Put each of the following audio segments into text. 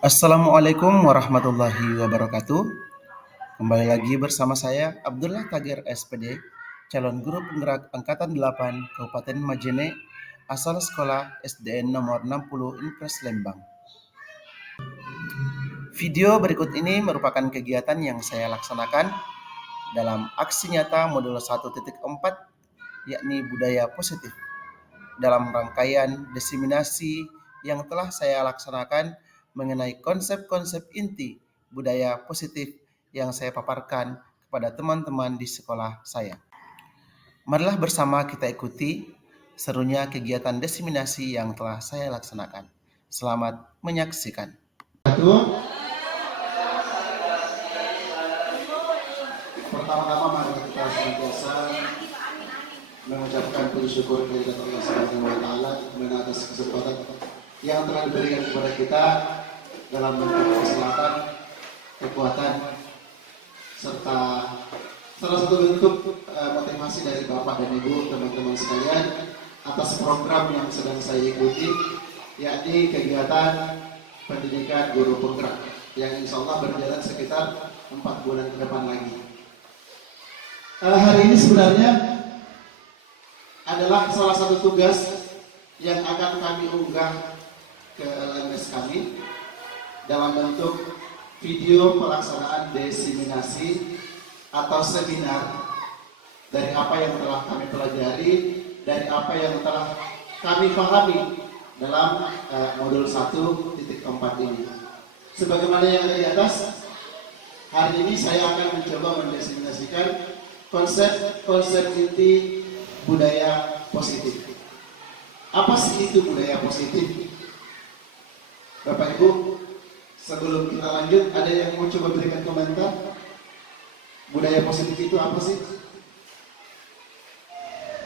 Assalamualaikum warahmatullahi wabarakatuh. Kembali lagi bersama saya Abdullah Tagir SPD, calon guru penggerak angkatan 8 Kabupaten Majene, asal sekolah SDN nomor 60 Impres Lembang. Video berikut ini merupakan kegiatan yang saya laksanakan dalam aksi nyata modul 1.4, yakni budaya positif, dalam rangkaian diseminasi yang telah saya laksanakan mengenai konsep-konsep inti budaya positif yang saya paparkan kepada teman-teman di sekolah saya. Marilah bersama kita ikuti serunya kegiatan diseminasi yang telah saya laksanakan. Selamat menyaksikan. Pertama-tama mari kita senantiasa mengucapkan puji syukur kepada Allah Subhanahu wa taala atas kesempatan yang telah diberikan kepada kita dalam bentuk kesehatan, kekuatan, serta salah satu bentuk motivasi dari Bapak dan Ibu teman-teman sekalian atas program yang sedang saya ikuti, yakni kegiatan pendidikan guru penggerak yang insya Allah berjalan sekitar 4 bulan ke depan lagi. Hari ini sebenarnya adalah salah satu tugas yang akan kami unggah ke LMS kami dalam bentuk video pelaksanaan diseminasi atau seminar dari apa yang telah kami pelajari, dari apa yang telah kami pahami dalam modul 1.4 ini. Sebagaimana yang ada di atas, hari ini saya akan mencoba mendiseminasikan konsep inti budaya positif. Apa sih itu budaya positif? Bapak Ibu, sebelum kita lanjut, ada yang mau coba berikan komentar? Budaya positif itu apa sih?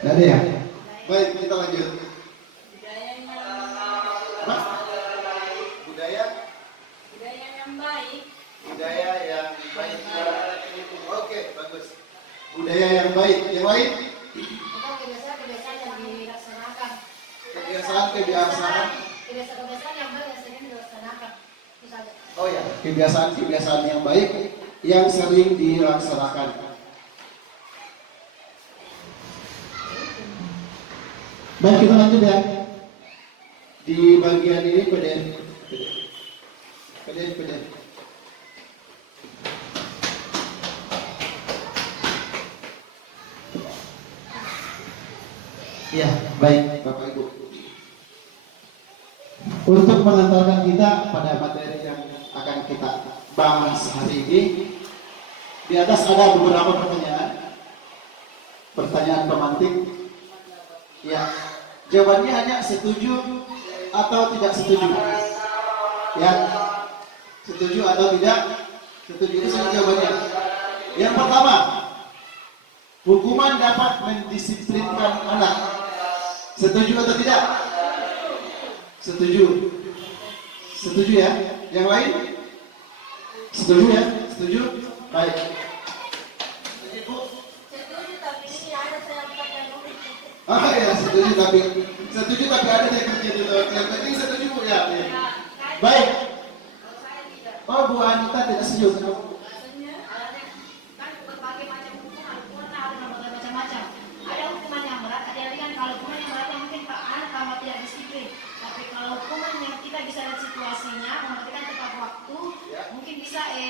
Tidak ada ya? Baik, kita lanjut. Apa? Budaya yang baik. Budaya yang baik. Oke, bagus. Budaya yang baik. Yang lain? Kebiasaan-kebiasaan yang dilaksanakan. Kebiasaan-kebiasaan yang baik yang sering dilaksanakan. Oh ya, kebiasaan-kebiasaan yang baik yang sering dilaksanakan. Baik, kita lanjut ya. Di bagian ini PDF. Ya, baik Bapak Ibu. Untuk mengantarkan kita pada materi yang akan kita bahas hari ini, di atas ada beberapa pertanyaan pemantik. Ya, jawabannya hanya setuju atau tidak setuju. Ya, setuju atau tidak setuju, itu saja jawabannya. Yang pertama, hukuman dapat mendisiplinkan anak. Setuju atau tidak? Setuju. Setuju ya? Yang lain? Setuju ya? Setuju? Baik. Setuju tapi ini ada saya pakai duit. Ah ya, setuju tapi ada yang kerja di luar. Yang penting setuju ya. Baik. Oh, Bu Anita tidak setuju.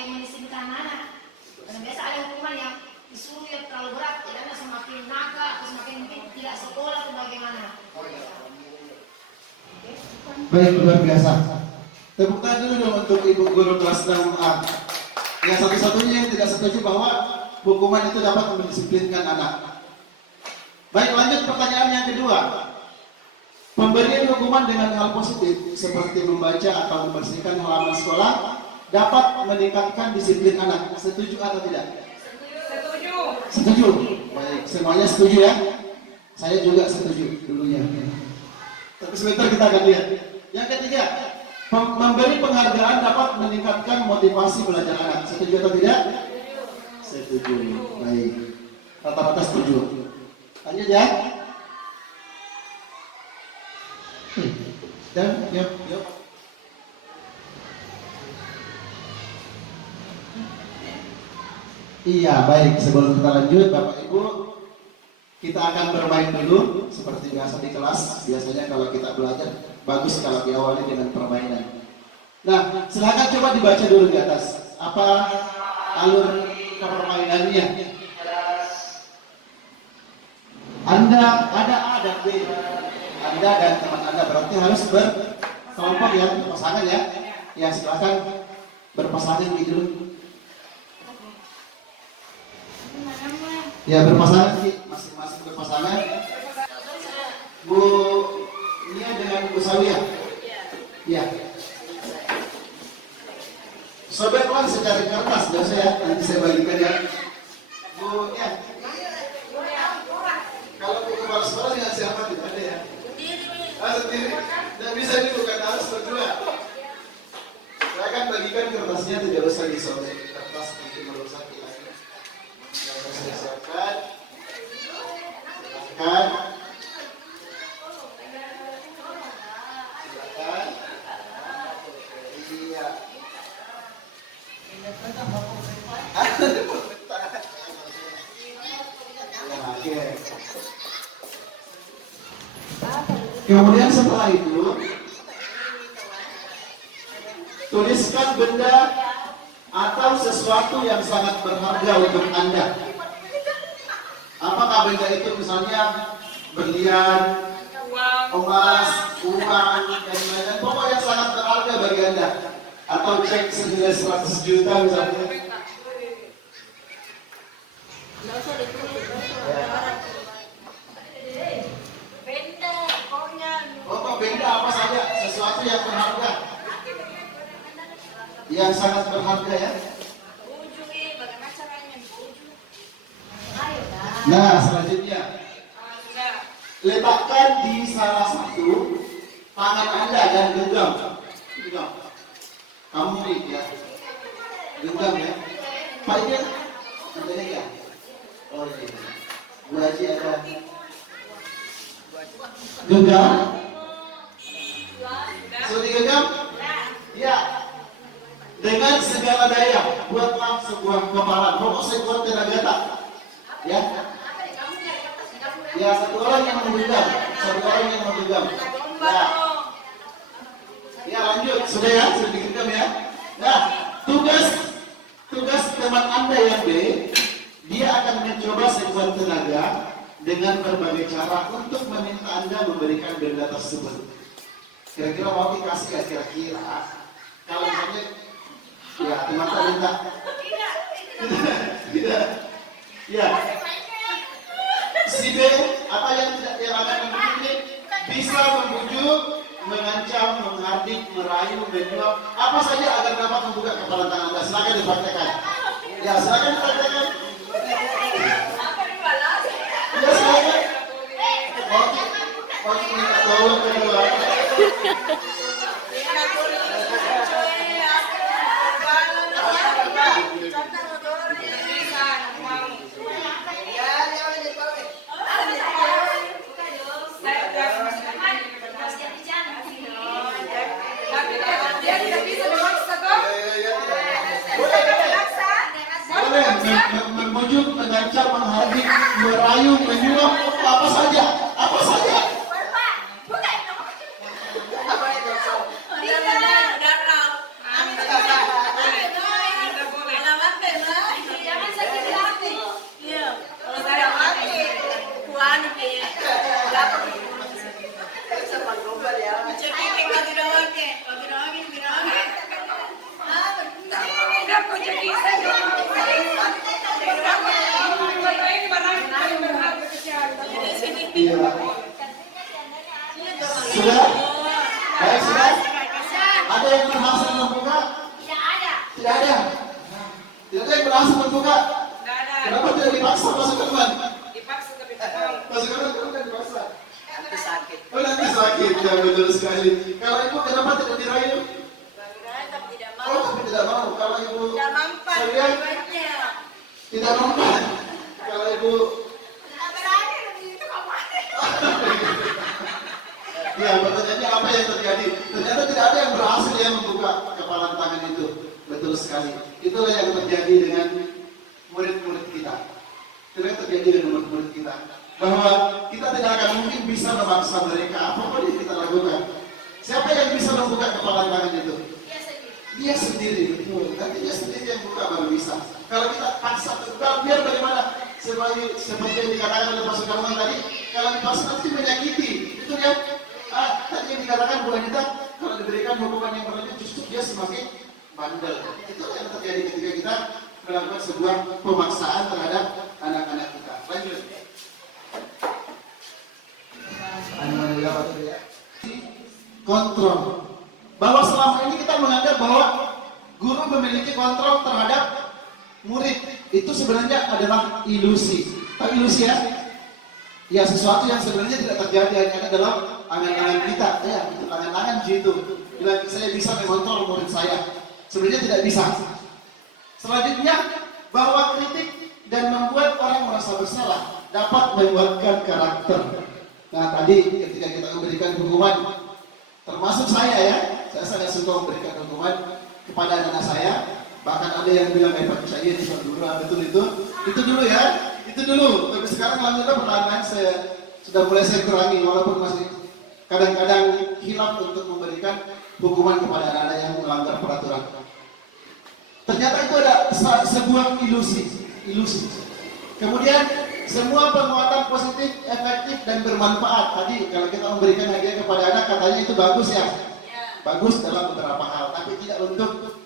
Mendisikkan anak. Karena biasa ada hukuman yang disuruh yang terlalu berat, karena semakin nakal, semakin mungkin tidak sekolah atau bagaimana. Baik, luar biasa. Tepuk tangan dulu dong untuk Ibu Guru kelas 6A. Yang satu-satunya yang tidak setuju bahwa hukuman itu dapat mendisiplinkan anak. Baik, lanjut pertanyaan yang kedua. Pemberian hukuman dengan hal positif seperti membaca atau membersihkan halaman sekolah dapat meningkatkan disiplin anak. Setuju atau tidak? Setuju. Setuju. Baik, semuanya setuju ya. Saya juga setuju dulunya. Tapi sebentar kita akan lihat. Yang ketiga, memberi penghargaan dapat meningkatkan motivasi belajar anak. Setuju atau tidak? Setuju. Baik. Rata-rata setuju. Lanjut ya. Dan yuk. Iya, baik. Sebelum kita lanjut, Bapak Ibu, kita akan bermain dulu seperti biasa di kelas. Biasanya kalau kita belajar, bagus kalau diawali dengan permainan. Nah, silakan coba dibaca dulu di atas. Apa alur permainannya? Anda ada A dan B. Anda dan teman Anda berarti harus berkelompok ya, berpasangan ya. Ya, silakan berpasangan gitu. Ya, berpasangan sih, masing-masing berpasangan. Bu Nia dengan Bu Sawia. Ya. Sobeklah secari kertas, jangan saya nanti saya bagikan ya. Bu Nia. Kalau mau kepala sekolah dengan siapa tidak ada ya? Sendiri. Tidak bisa juga kan harus berdua. Saya akan bagikan kertasnya, tidak usah disobek kertas nanti merusak lagi. Yang saya siapkan. Silakan. Silakan. Iya. Ya, oke. Kemudian setelah itu tuliskan benda atau sesuatu yang sangat berharga untuk Anda. Apakah benda itu misalnya berlian, emas, uang, dan lain-lain. Pokoknya yang sangat berharga bagi Anda. Atau cek senilai 100 juta misalnya. Benda apa saja, sesuatu yang berharga, yang sangat berharga ya. Nah, selanjutnya letakkan di salah satu tangan Anda dan genggam. Kamu nih ya, genggam ya. Pak Ian, ada ya? Oh iya. Bu Haji ada. Genggam. Sudah digenggam? Ya. Dengan segala daya, buatlah sebuah kepalan. Pokok sekuat tenaga tak. Ya. Ya, satu orang yang menggenggam. Ya. Ya, lanjut. Sudah ya? Sudah digenggam ya? Nah, tugas teman Anda yang B, dia akan mencoba sekuat tenaga dengan berbagai cara untuk meminta Anda memberikan benda tersebut. Kira-kira mau dikasih ya kira-kira? Kalau misalnya, ya teman saya minta. Tidak. Ya. Si B, apa yang akan membujuk? Bisa membujuk, mengancam, menghardik, merayu, menyuap, apa saja agar dapat membuka kepala tangan Anda. Silakan dipraktekkan. Ya, silakan dipraktekkan. Ya, silakan. Oh, minta tolong kedua. Membujuk, mengancam, menghardik, merayu, menyuap, apa saja. Iya. Sudah? Baik, sudah? Ada yang berhasil membuka? Tidak ada. Tidak ada yang berhasil membuka? Kenapa tidak dipaksa masukkan man? Dipaksa tapi masukkan kan dipaksa. Nanti sakit. Oh, nanti sakit, ya betul sekali. Kalau ibu kenapa tidak dirayu? Tapi tidak mau. Oh, tapi tidak mau. Kalau ibu tidak mampan. Tidak mampan. Kalau ibu ya, pertanyaannya apa yang terjadi? Ternyata tidak ada yang berhasil yang membuka kepalan tangan itu. Betul sekali. Itulah yang terjadi dengan murid-murid kita. Tidak terjadi dengan murid-murid kita. Bahwa kita tidak akan mungkin bisa memaksa mereka apapun yang kita lakukan. Siapa yang bisa membuka kepala tangan itu? Dia sendiri, betul. Nanti dia sendiri yang buka baru bisa. Kalau kita paksa buka, biar bagaimana? Seperti yang dikatakan oleh Pastor Kalman tadi, kalau dipaksa nanti menyakiti. Itu dia. Tadi yang dikatakan Bu Anita, kalau diberikan hukuman yang berlanjut, justru dia semakin bandel. Itulah yang terjadi ketika kita melakukan sebuah pemaksaan terhadap anak-anak kita. Lanjut. Kontrol. Bahwa selama ini kita menganggap bahwa guru memiliki kontrol terhadap murid. Itu sebenarnya adalah ilusi. Tahu ilusi ya? Ya, sesuatu yang sebenarnya tidak terjadi, hanya dalam angan-angan kita. Ya, itu angan-angan gitu. Bila saya bisa mengontrol murid saya, sebenarnya tidak bisa. Selanjutnya, bahwa kritik dan membuat orang merasa bersalah dapat menguatkan karakter. Nah, tadi ketika kita memberikan hukuman, termasuk saya ya, saya sangat suka memberikan hukuman kepada anak saya. Bahkan ada yang bilang, Pak saya ini dulu, betul itu dulu ya, itu dulu. Tapi sekarang alhamdulillah perlahan-lahan saya sudah mulai saya kurangi, walaupun masih kadang-kadang hilaf untuk memberikan hukuman kepada anak-anak yang melanggar peraturan. Ternyata itu ada sebuah ilusi. Kemudian semua penguatan positif, efektif dan bermanfaat. Tadi kalau kita memberikan hadiah kepada anak, katanya itu bagus ya. Bagus dalam beberapa hal, tapi tidak untuk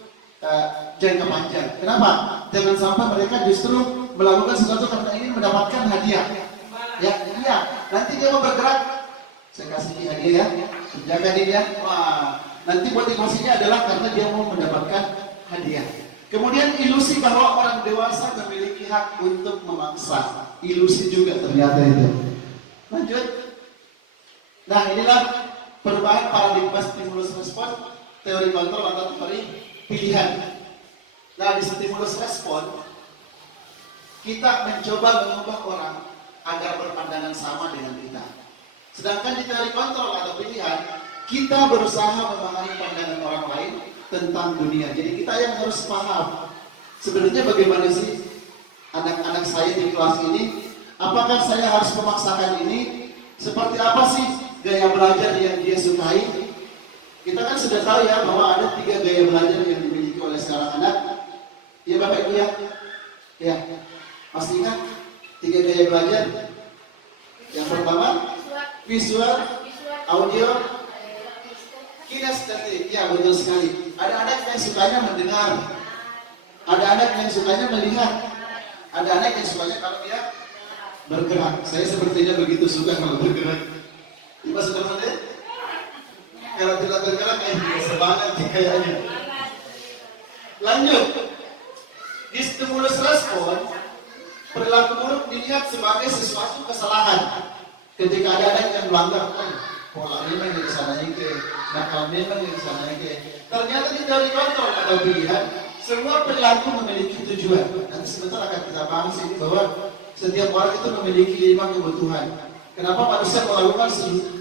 jangka panjang. Kenapa? Jangan sampai mereka justru melakukan sesuatu karena ingin mendapatkan hadiah. Ya, iya. Nanti dia mau bergerak, saya kasih dia hadiah ya, jaga dia. Wah, nanti motivasinya adalah karena dia mau mendapatkan hadiah. Kemudian ilusi bahwa orang dewasa memiliki hak untuk memaksa. Ilusi juga ternyata itu. Lanjut. Nah, inilah perubahan paradigma stimulus respon, teori kontrol atau teori pilihan. Nah, di stimulus respon kita mencoba mengubah orang agar berpandangan sama dengan kita. Sedangkan di teori kontrol atau pilihan, kita berusaha memahami pandangan orang lain tentang dunia. Jadi kita yang harus paham sebenarnya bagaimana sih anak-anak saya di kelas ini. Apakah saya harus memaksakan ini? Seperti apa sih gaya belajar yang dia sukai? Kita kan sudah tahu ya bahwa ada 3 gaya belajar yang dimiliki oleh seorang anak. Ya Bapak Ibu ya? Ya, masih ingat 3 gaya belajar? Yang pertama, visual, audio, kinestetik. Ya, betul sekali. Ada anak yang sukanya mendengar, ada anak yang sukanya melihat, ada anak yang sukanya kalau dia bergerak. Saya sepertinya begitu suka kalau bergerak. Ibu sudah melihat? Kalau tidak bergerak biasa banget kayaknya. Lanjut. Di stimulus respon, perilaku buruk dilihat sebagai sesuatu kesalahan. Ketika ada anak yang melanggar, pola memang yang disana ke, nakal memang yang disana ke. Ternyata di teori kontrol atau pilihan, semua perilaku memiliki tujuan. Nanti sebentar akan kita bahas ini bahwa setiap orang itu memiliki 5 kebutuhan. Kenapa manusia melakukan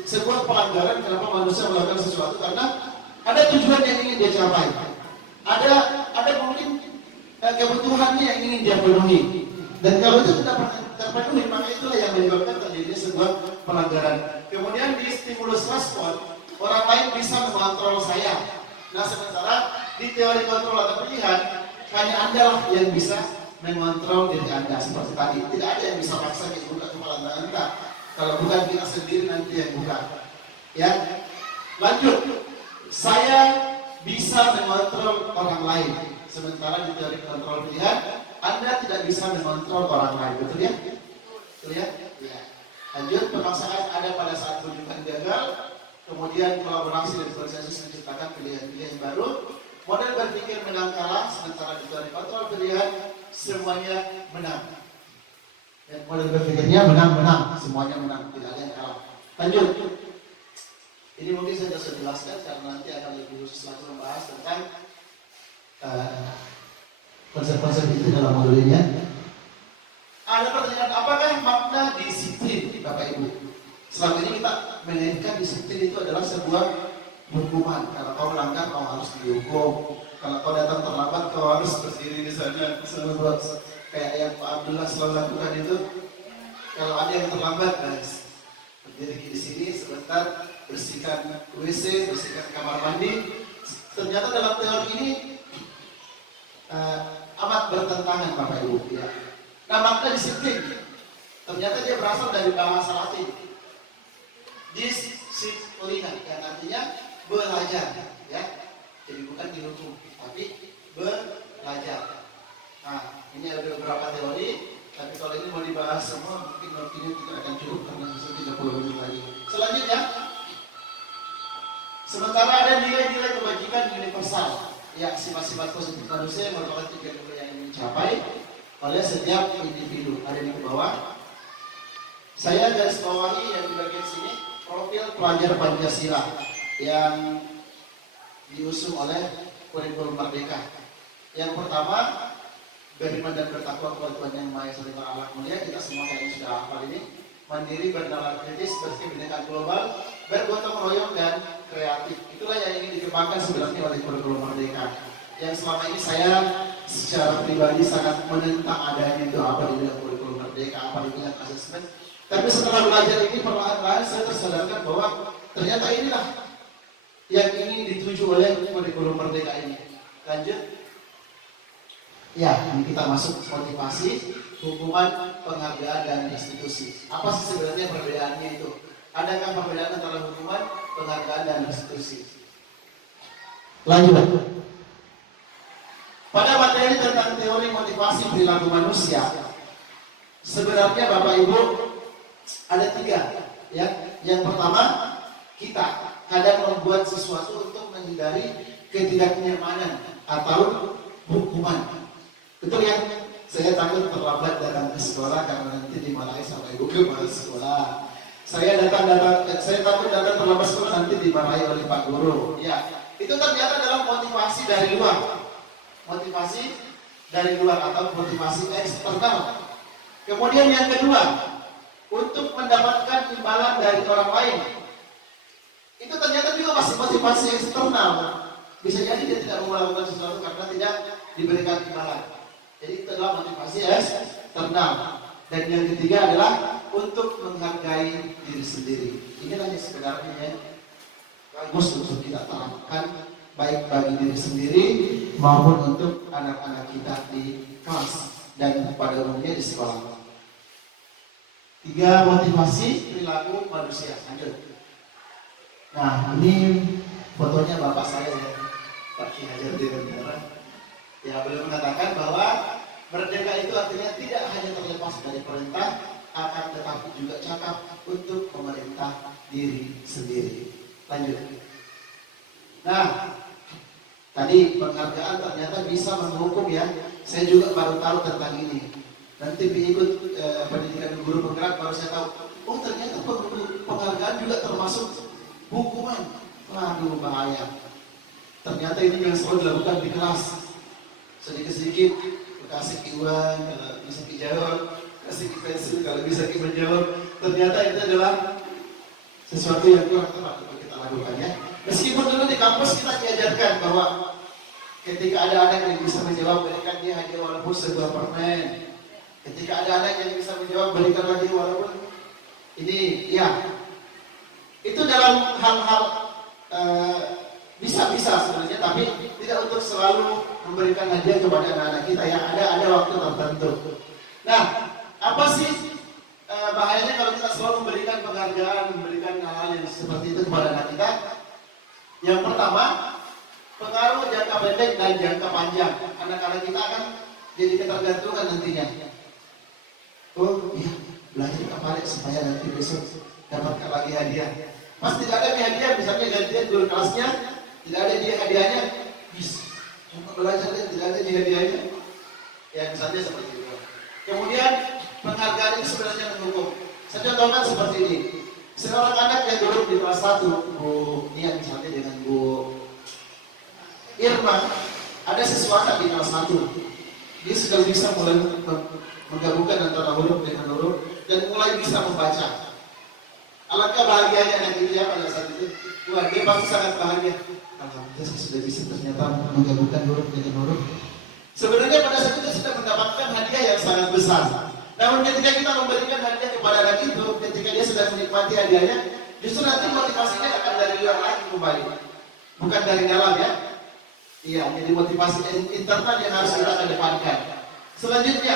sebuah pelanggaran? Kenapa manusia melakukan sesuatu? Karena ada tujuan yang ingin dia capai. Ada mungkin kebutuhannya yang ingin dia penuhi. Dan kalau itu tidak terpenuhi, maka itulah yang menyebabkan terjadi sebuah pelanggaran. Kemudian di stimulus respon, orang lain bisa mengontrol saya. Nah, sementara di teori kontrol atau pilihan, hanya Anda yang bisa mengontrol diri Anda. Seperti tadi, tidak ada yang bisa paksa kita buka kepala Anda. Kalau bukan kita sendiri nanti yang buka. Ya, lanjut. Saya bisa mengontrol orang lain. Sementara di teori kontrol pilihan, Anda tidak bisa mengontrol orang lain. Betul ya? Betul ya? Ya. Lanjut, pemaksaan ada pada saat rujukan gagal. Kemudian kolaborasi dan konsensus menciptakan pilihan-pilihan baru. Model berpikir menang kalah. Sementara di teori kontrol pilihan, semuanya menang. Dan model berpikirnya menang-menang, semuanya menang, tidak ada yang kalah. Lanjut. Ini mungkin saya sudah jelaskan karena nanti akan lebih khusus lagi membahas tentang konsep-konsep itu dalam modul ini. Ada pertanyaan, apakah makna disiplin, Bapak Ibu? Selama ini kita mengaitkan disiplin itu adalah sebuah hukuman. Kalau kau melanggar, kau harus dihukum. Kalau kau datang terlambat, kau harus berdiri di sana. kayak yang Pak Abdullah selalu lakukan itu, kalau ada yang terlambat, guys, berdiri di sini sebentar, bersihkan WC, bersihkan kamar mandi. Ternyata dalam teori ini amat bertentangan Bapak Ibu. Ya. Nah, makna disiplin ternyata dia berasal dari bahasa Latin, disiplina, yang artinya belajar, ya. Jadi bukan dihukum, tapi belajar. Nah, ini ada beberapa teori, tapi kalau ini mau dibahas semua, mungkin waktunya tidak akan cukup karena bisa 30 menit lagi. Selanjutnya, sementara ada nilai-nilai kebajikan universal, ya, sifat-sifat positif manusia yang merupakan tujuan yang ingin dicapai oleh setiap individu. Ada di bawah. Saya garis bawahi yang di bagian sini profil pelajar Pancasila yang diusung oleh kurikulum Merdeka. Yang pertama, beriman dan bertakwa kepada Tuhan Yang Maha Esa dengan Allah mulia. Kita semua kayaknya sudah hafal ini. Mandiri, bernalar kritis, berkebinekaan global, bergotong royong dan kreatif. Itulah yang ingin dikembangkan sebenarnya oleh kurikulum Merdeka. Yang selama ini saya secara pribadi sangat menentang adanya itu apa di dalam kurikulum Merdeka, apa di tingkat asesmen. Tapi setelah belajar ini perlahan-lahan saya tersadarkan bahwa ternyata inilah yang ingin dituju oleh kurikulum Merdeka ini. Lanjut. Ya, ini kita masuk motivasi, hukuman, penghargaan, dan restitusi. Apa sih sebenarnya perbedaannya itu? Adakah perbedaan antara hukuman, penghargaan, dan restitusi? Lanjut. Pada materi tentang teori motivasi perilaku manusia, sebenarnya Bapak Ibu ada 3. Ya. Yang pertama, kita kadang membuat sesuatu untuk menghindari ketidaknyamanan atau hukuman. Betul ya? Saya takut terlambat datang ke sekolah karena nanti dimarahi sama ibu kepala sekolah. Saya takut datang terlambat sekolah nanti dimarahi oleh Pak Guru. Ya, itu ternyata adalah motivasi dari luar. Motivasi dari luar atau motivasi eksternal. Kemudian yang kedua, untuk mendapatkan imbalan dari orang lain. Itu ternyata juga masih motivasi eksternal. Bisa jadi dia tidak mau melakukan sesuatu karena tidak diberikan imbalan. Jadi itu adalah motivasi eksternal. Dan yang ketiga adalah untuk menghargai diri sendiri. Inilah yang sebenarnya bagus untuk kita terapkan baik bagi diri sendiri maupun untuk anak-anak kita di kelas dan pada umumnya di sekolah. 3 motivasi perilaku manusia. Lanjut. Nah, ini fotonya bapak saya ya, Pak Ki Hajar Dewantara. Ya, beliau mengatakan bahwa merdeka itu artinya tidak hanya terlepas dari perintah, akan tetapi juga cakap untuk memerintah diri sendiri. Lanjut. Nah, tadi penghargaan ternyata bisa menghukum ya. Saya juga baru tahu tentang ini. Nanti ikut pendidikan guru penggerak baru saya tahu. Oh, ternyata penghargaan juga termasuk hukuman. Waduh, bahaya. Ternyata ini yang selalu dilakukan di kelas. Sedikit-sedikit kasih uang, kalau bisa dijawab, kasih pensil kalau bisa menjawab. Ternyata itu adalah sesuatu yang kurang tepat untuk kita lakukan ya. Meskipun dulu di kampus kita diajarkan bahwa ketika ada anak yang bisa menjawab, berikan dia hadiah walaupun sebuah permen. Ketika ada anak yang bisa menjawab, berikan lagi walaupun ini ya. Itu dalam hal-hal bisa sebenarnya, tapi tidak untuk selalu memberikan hadiah kepada anak-anak kita yang ada waktu tertentu. Nah, apa sih bahayanya kalau kita selalu memberikan penghargaan, memberikan hal-hal yang seperti itu kepada anak kita? Yang pertama, pengaruh jangka pendek dan jangka panjang. Anak-anak kita akan jadi ketergantungan nantinya. Oh iya, belajar kemarin supaya nanti besok dapatkan lagi hadiah. Pas tidak ada hadiah, misalnya gantian guru kelasnya, tidak ada dia hadiahnya, bisa cuma belajar dan tidak ada dia hadiahnya. Ya misalnya seperti itu. Kemudian penghargaan itu sebenarnya menghukum. Saya contohkan seperti ini. Seorang anak yang duduk di kelas 1, Bu Nia misalnya dengan Bu Irma, ada sesuatu di kelas 1. Dia sudah bisa mulai menggabungkan antara huruf dengan huruf dan mulai bisa membaca. Alangkah bahagianya anak itu ya pada saat itu. Wah, dia pasti sangat bahagia. Alhamdulillah saya sudah bisa ternyata menggabungkan huruf dengan huruf. Sebenarnya pada saat itu sudah mendapatkan hadiah yang sangat besar. Namun ketika kita memberikan hadiah kepada anak itu, ketika dia sudah menikmati hadiahnya, justru nanti motivasinya akan dari luar lagi kembali, bukan dari dalam ya. Iya, jadi motivasi internal yang harus kita kedepankan. Selanjutnya,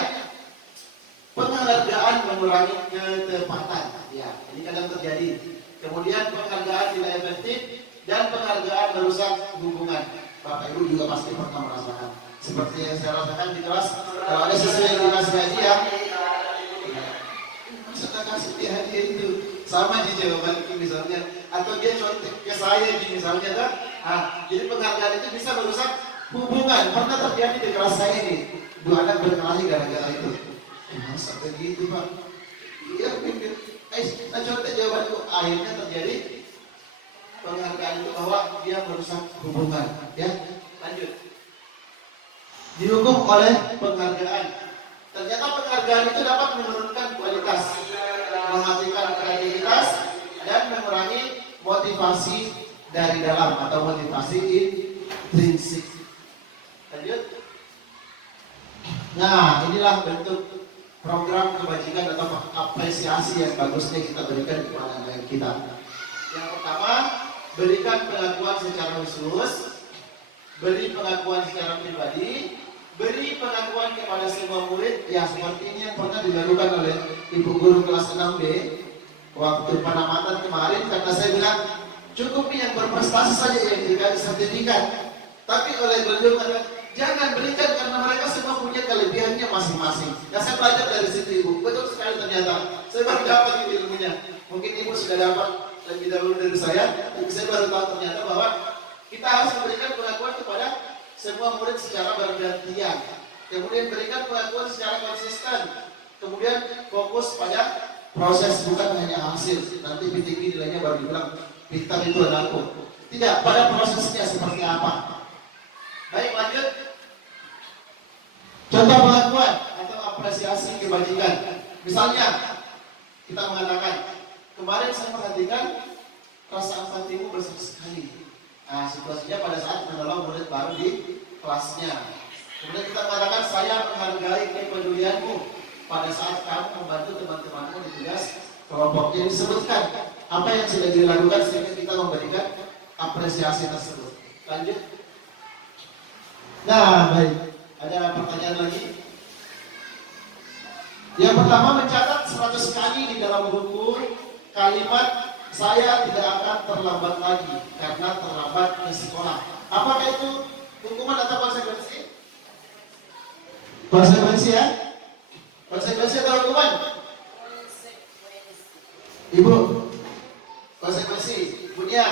penghargaan mengurangi ketepatan. Ya, ini kadang terjadi. Kemudian penghargaan tidak efektif dan penghargaan merusak hubungan. Bapak Ibu juga pasti pernah merasakan. Seperti yang saya rasakan di kelas, kalau ada sesuatu yang dikasih hadiah, sudah kasih dia hadiah itu sama di jawaban itu misalnya, atau dia contek ke saya di misalnya kan. Jadi penghargaan itu bisa merusak hubungan. Pernah terjadi di kelas saya ini, dua anak berkelahi gara-gara itu. Masa begitu Pak? Iya mungkin. Nah contek jawabanku, akhirnya terjadi penghargaan itu bahwa dia merusak hubungan. Ya, lanjut. Dihukum oleh penghargaan. Ternyata penghargaan itu dapat menurunkan kualitas, mematikan kreativitas, dan mengurangi motivasi dari dalam atau motivasi intrinsik. Lanjut. Nah, inilah bentuk program kebajikan atau apresiasi yang bagusnya kita berikan kepada anak kita. Yang pertama, berikan pengakuan secara khusus, beri pengakuan secara pribadi, beri pengakuan kepada semua murid. Ya, seperti ini yang pernah dilakukan oleh Ibu Guru kelas 6B waktu penamatan kemarin, karena saya bilang cukup yang berprestasi saja yang dikasih sertifikat. Tapi oleh beliau kata, jangan berikan karena mereka semua punya kelebihannya masing-masing. Nah, saya belajar dari situ Ibu, betul sekali ternyata. Saya baru dapat ilmunya. Mungkin Ibu sudah dapat lebih dahulu dari saya, tapi saya baru tahu ternyata bahwa kita harus memberikan pengakuan kepada semua murid secara bergantian. Kemudian berikan pengakuan secara konsisten. Kemudian fokus pada proses, bukan hanya hasil. Nanti tinggi nilainya baru dibilang pintar itu anakku. Tidak, pada prosesnya seperti apa. Baik, lanjut. Contoh pengakuan atau apresiasi kebajikan. Misalnya, kita mengatakan, kemarin saya perhatikan rasa empatimu besar sekali. Nah, situasinya pada saat menolong murid baru di kelasnya. Kemudian kita mengatakan, saya menghargai kepedulianmu pada saat kamu membantu teman-temanmu di tugas kelompok. Jadi disebutkan apa yang sudah dilakukan sehingga kita memberikan apresiasi tersebut. Lanjut. Nah, baik. Ada pertanyaan lagi? Yang pertama, mencatat 100 kali di dalam buku kalimat saya tidak akan terlambat lagi karena terlambat ke sekolah. Apakah itu hukuman atau konsekuensi? Konsekuensi ya? Konsekuensi atau hukuman? Ibu, konsekuensi. Kemudian,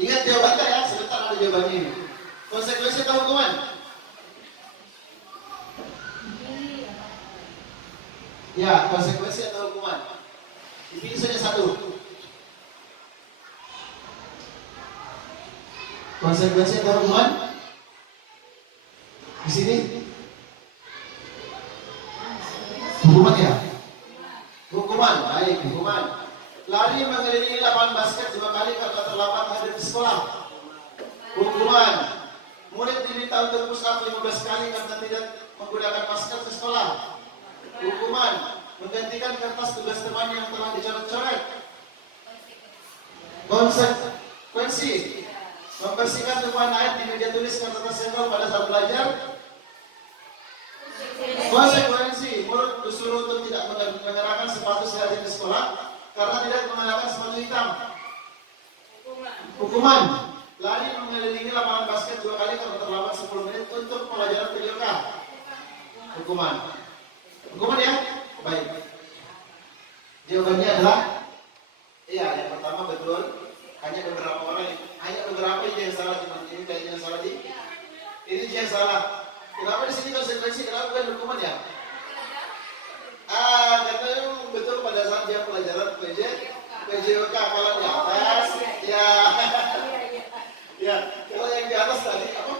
ingat jawabannya ya, sebentar ada jawabannya. Konsekuensi atau hukuman? Ya, konsekuensi atau hukuman? Dipilih saja satu. Konsekuensi atau hukuman? Di sini? Hukuman ya? Hukuman, baik, hukuman. Lari mengelilingi lapangan basket 2 kali karena terlambat hadir di sekolah. Hukuman. Murid diminta untuk push up 15 kali karena tidak menggunakan masker di sekolah. Hukuman. Menggantikan kertas tugas teman yang telah dicoret-coret. Konsekuensi. Membersihkan tumpahan air di meja tulis karena tersenggol pada saat belajar. Konsekuensi. Murid disuruh untuk tidak mengenakan sepatu sehari di sekolah karena tidak mengenakan sepatu hitam. Hukuman. Lari mengelilingi lapangan basket 2 kali karena terlambat 10 menit untuk pelajaran PJK. Hukuman. Hukuman ya? Baik. Jawabannya adalah iya, yang pertama betul. Hanya beberapa orang, hanya beberapa yang salah, cuma ini kayaknya salah di. Ini yang salah. Kenapa di sini konsekuensi? Kenapa bukan hukuman ya? Karena betul pada saat dia pelajaran PJK kalau di atas, ya. Ya, kalau yang di atas tadi apa?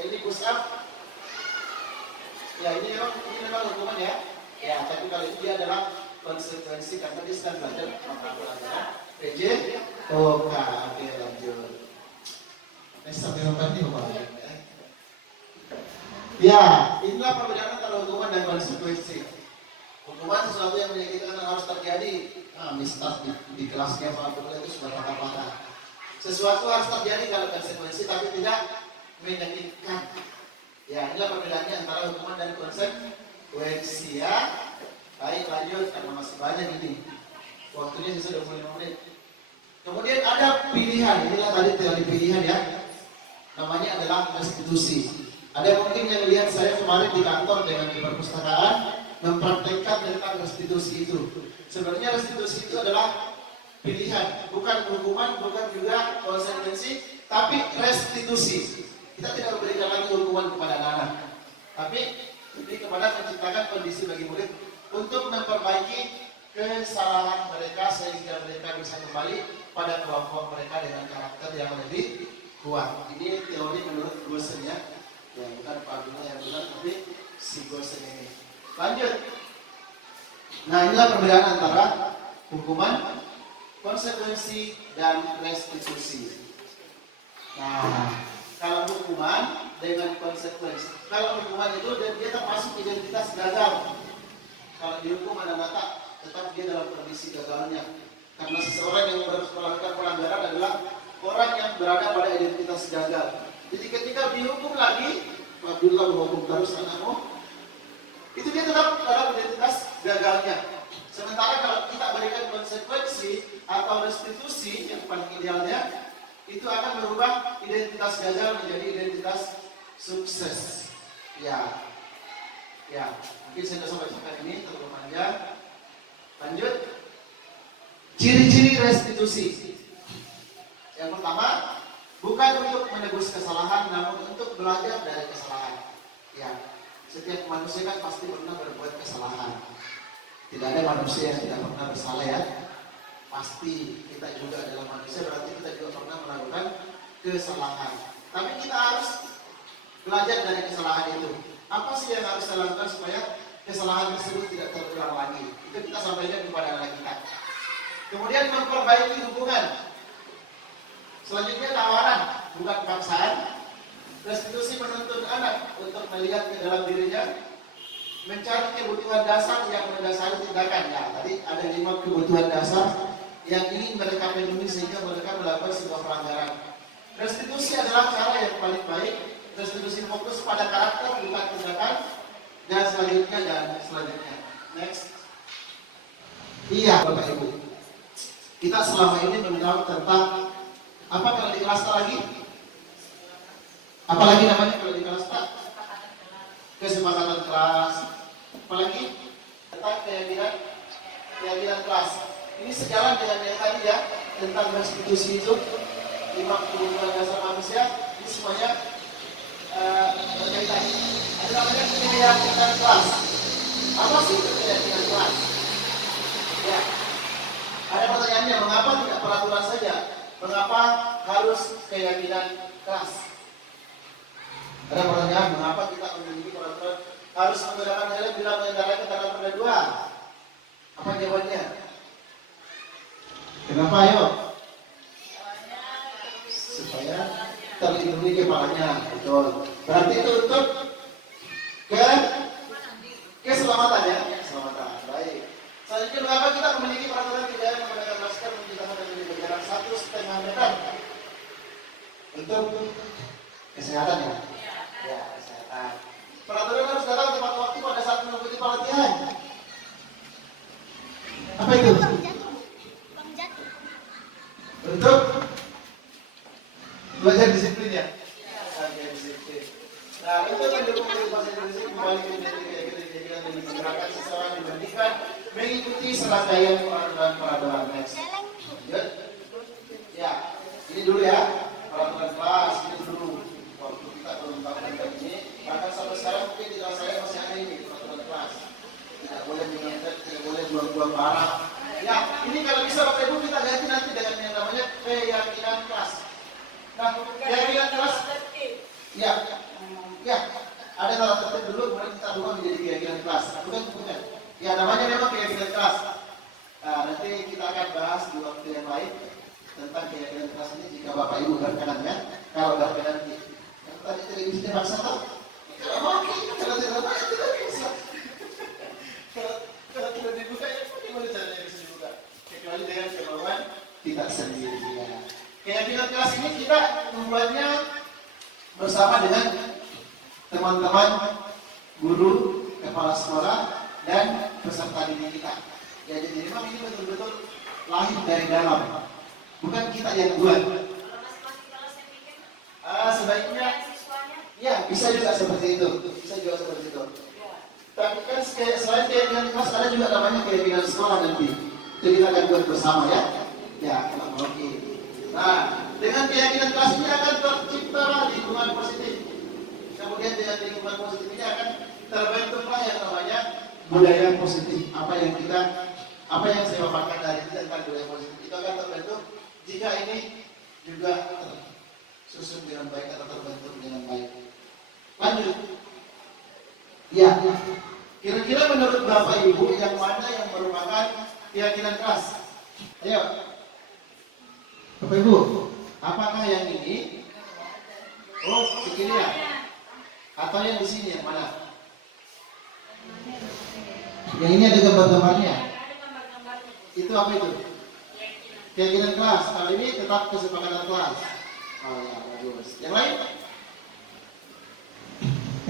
Ini push up. Ya, ini memang hukuman ya. Ya, tapi kalau itu dia adalah konsekuensi karena dia sedang belajar mata pelajaran PJK. Oke, lanjut. Sampai berapa nih Bapak? Ya, inilah perbedaan antara hukuman dan konsekuensi. Hukuman sesuatu yang menyakitkan harus terjadi. Mistas di kelasnya Pak Abdullah itu sudah patah-patah. Sesuatu harus terjadi kalau konsekuensi, tapi tidak menyakitkan. Ya, inilah perbedaannya antara hukuman dan konsekuensi ya. Baik, lanjut karena masih banyak ini. Waktunya sudah 25 menit. Kemudian ada pilihan. Inilah tadi teori pilihan ya. Namanya adalah restitusi. Ada mungkin yang lihat saya kemarin di kantor dengan di perpustakaan mempraktekkan tentang restitusi itu. Sebenarnya restitusi itu adalah pilihan, bukan hukuman, bukan juga konsekuensi, tapi restitusi. Kita tidak memberikan lagi hukuman kepada anak-anak, tapi lebih kepada menciptakan kondisi bagi murid untuk memperbaiki kesalahan mereka sehingga mereka bisa kembali pada kelompok mereka dengan karakter yang lebih kuat. Ini teori menurut Gosen ya, bukan Pak Abdullah yang benar, tapi si Gosen ini. Lanjut. Nah, inilah perbedaan antara hukuman, konsekuensi, dan restitusi. Nah, kalau hukuman dengan konsekuensi, kalau hukuman itu dia termasuk identitas gagal. Kalau dihukum ada mata, tetap dia dalam kondisi gagalnya. Karena seseorang yang melakukan pelanggaran adalah orang yang berada pada identitas gagal. Jadi ketika dihukum lagi, Abdullah menghukum terus anakmu, itu dia tetap dalam identitas gagalnya. Sementara kalau kita berikan konsekuensi atau restitusi yang paling idealnya, itu akan merubah identitas gagal menjadi identitas sukses. Ya, mungkin saya sudah sampaikan ini terlalu panjang. Lanjut. Ciri-ciri restitusi. Yang pertama, bukan untuk menebus kesalahan, namun untuk belajar dari kesalahan. Ya, setiap manusia kan pasti pernah berbuat kesalahan. Tidak ada manusia yang tidak pernah bersalah ya. Pasti kita juga adalah manusia, berarti kita juga pernah melakukan kesalahan. Tapi kita harus belajar dari kesalahan itu. Apa sih yang harus kita lakukan supaya kesalahan tersebut tidak terulang lagi? Itu kita sampaikan kepada anak kita. Kemudian memperbaiki hubungan. Selanjutnya tawaran, bukan paksaan. Restitusi menuntut anak untuk melihat ke dalam dirinya, mencari kebutuhan dasar yang mendasari tindakan. Ya, tadi ada 5 kebutuhan dasar yang ingin mereka penuhi sehingga mereka melakukan sebuah pelanggaran. Restitusi adalah cara yang paling baik. Restitusi fokus pada karakter bukan tindakan. Dan selanjutnya. Next. Iya, Bapak Ibu. Kita selama ini mengenal tentang apa kalau di kelas lagi? Apalagi namanya kalau di kelas Pak? Kesepakatan kelas. Apalagi tentang keyakinan kelas. Ini sejalan dengan yang tadi ya, tentang restitusi itu 5 kebutuhan dasar manusia. Ini semuanya berkaitan. Ada namanya keyakinan kelas. Apa sih keyakinan kelas? Ya, ada pertanyaannya, mengapa tidak peraturan saja? Mengapa harus keyakinan kelas? Ada pertanyaan, mengapa kita memiliki peraturan harus menggunakan helm bila mengendarai kendaraan roda 2? Apa jawabannya? Kenapa ayo? Supaya terlindungi kepalanya, betul. Berarti itu untuk keselamatan ya, keselamatan. Baik. Selanjutnya, mengapa kita memiliki peraturan tidak menggunakan masker mencuci tangan dan menjaga jarak 1,5 meter? Untuk kesehatan ya? Ya, kesehatan. Peraturan harus datang tepat waktu pada saat mengikuti pelatihan. Apa itu? Untuk belajar disiplin ya? Belajar disiplin. Nah, itu mendukung bahasa Indonesia kembali ke kegiatan dan gerakan seseorang dibandingkan mengikuti serangkaian peraturan next. Lanjut. Ya, ini dulu ya. Peraturan kelas, ini dulu. Waktu kita belum tahu tentang ini, bahkan sampai sekarang mungkin di kelas saya masih ada ini peraturan kelas. Tidak boleh menyempet, tidak boleh buang-buang barang. Ya, ini kalau bisa Bapak Ibu kita ganti nanti dengan yang namanya keyakinan kelas. Nah, keyakinan kelas, ya, ada tata tertib dulu, kemudian kita ubah menjadi keyakinan kelas. Bukan. Ya, namanya memang keyakinan kelas. Nah, nanti kita akan bahas di waktu yang lain tentang keyakinan kelas ini jika Bapak Ibu berkenan ya. Kalau berkenan, tadi televisinya Pak Sato, kalau mau membuatnya bersama dengan teman-teman guru, kepala sekolah, dan peserta didik kita. Ya, jadi memang ini betul-betul lahir dari dalam, bukan kita yang buat. Sebaiknya, ya bisa juga seperti itu, Tapi kan selain keyakinan kelas ada juga namanya keyakinan sekolah nanti. Jadi kita akan buat bersama ya. Ya, oke. Nah, dengan keyakinan kelas ini akan tercipta lingkungan positif. Kemudian dengan lingkungan positif ini akan terbentuklah yang namanya budaya positif. Apa yang saya paparkan dari ini tentang budaya positif itu akan terbentuk jika ini juga tersusun dengan baik atau terbentuk dengan baik. Lanjut. Ya. Kira-kira menurut Bapak Ibu yang mana yang merupakan keyakinan kelas? Ayo. Bapak Ibu, apakah yang ini? Oh, segini ya? Atau yang di sini yang mana? Yang ini ada gambar-gambarnya. Itu apa itu? Keyakinan kelas. Kali ini tetap kesepakatan kelas. Oh ya, bagus. Yang lain?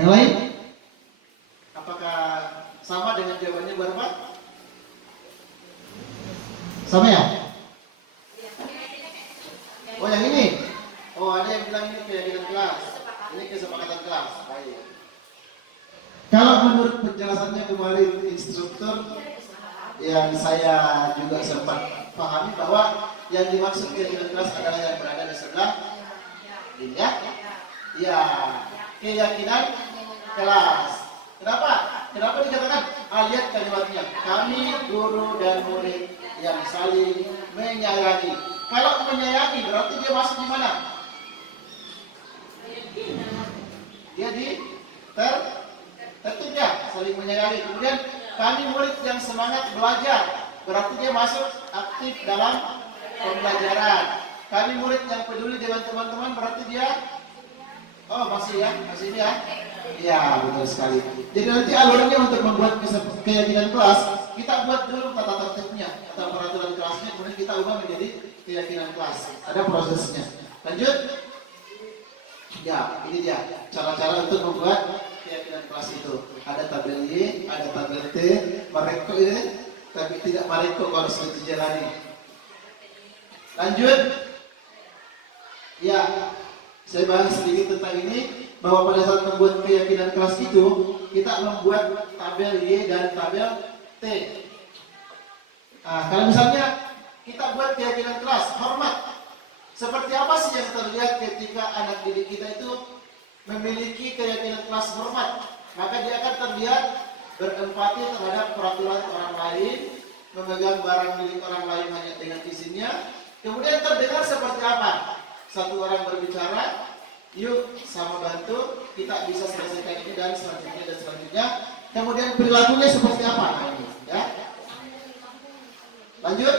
Yang lain? Apakah sama dengan jawabannya Bapak? Sama ya? Oh yang ini? Oh ada yang bilang ini keyakinan kelas. Ini kesepakatan kelas. Baik. Kalau menurut penjelasannya kemarin instruktur yang saya juga sempat pahami bahwa yang dimaksud keyakinan kelas adalah yang berada di sebelah ini ya. Ya, keyakinan kelas. Kenapa dikatakan? Lihat kalimatnya. Kami guru dan murid yang saling menyayangi. Kalau menyayangi berarti dia masuk di mana? Dia di tertib ya, saling menyayangi. Kemudian kami murid yang semangat belajar, berarti dia masuk aktif dalam pembelajaran. Kami murid yang peduli dengan teman-teman, berarti dia masih ini ya. Ya, betul sekali. Jadi nanti alurnya untuk membuat keyakinan kelas, kita buat dulu tata tertibnya atau peraturan kelasnya, kemudian kita ubah menjadi keyakinan kelas. Ada prosesnya. Lanjut. Ya, ini dia cara-cara untuk membuat keyakinan kelas itu. Ada tabel Y, ada tabel T, mareko ini, tapi tidak mareko kalau sudah dijalani. Lanjut. Ya, saya bahas sedikit tentang ini, bahwa pada saat membuat keyakinan kelas itu, kita membuat tabel Y dan tabel T. Nah, kalau misalnya kita buat keyakinan kelas, hormat. Seperti apa sih yang terlihat ketika anak didik kita itu memiliki keyakinan kelas hormat? Maka dia akan terlihat berempati terhadap peraturan orang lain, memegang barang milik orang lain hanya dengan izinnya. Kemudian terdengar seperti apa? Satu orang berbicara, yuk sama bantu, kita bisa selesaikan ini dan selanjutnya. Kemudian perilakunya seperti apa? Nah, ini, ya. Lanjut.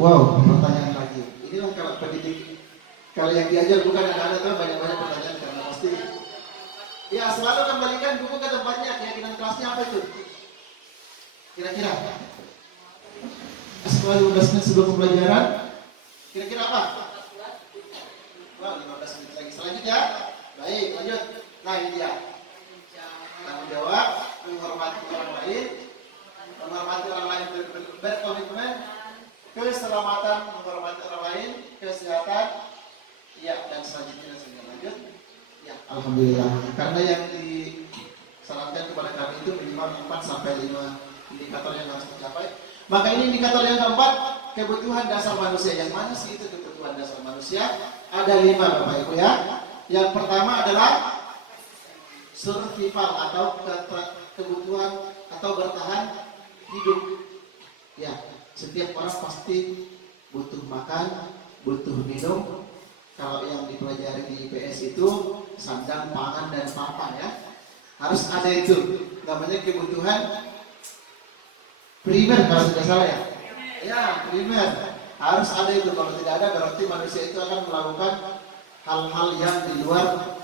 Wow, pertanyaan lagi. Inilah kalau pendidik, kalau yang diajar bukan anak-anak tuh banyak-banyak pertanyaan karena pasti. Ya, selalu kembalikan buku ke tempatnya. Keyakinan kelasnya apa itu? Kira-kira? Setelah 15 menit sebelum pembelajaran, kira-kira apa? Wah, 15 menit lagi. Selanjutnya, baik, lanjut. Nah, ini dia. Tanggung jawab, menghormati orang lain, berkomitmen, keselamatan, menghormati orang lain, kesehatan, ya, dan selanjutnya lanjut. Ya, alhamdulillah. Karena yang disarankan kepada kami itu minimal 4 sampai 5 indikator yang harus tercapai. Maka ini indikator yang keempat, kebutuhan dasar manusia. Yang mana sih itu kebutuhan dasar manusia? Ada 5 Bapak Ibu ya. Yang pertama adalah survival atau kebutuhan atau bertahan hidup. Ya, setiap orang pasti butuh makan, butuh minum. Kalau yang dipelajari di IPS itu sandang, pangan, dan papan ya. Harus ada itu. Namanya kebutuhan primer kalau tidak salah ya. Ya, primer. Harus ada itu. Kalau tidak ada berarti manusia itu akan melakukan hal-hal yang di luar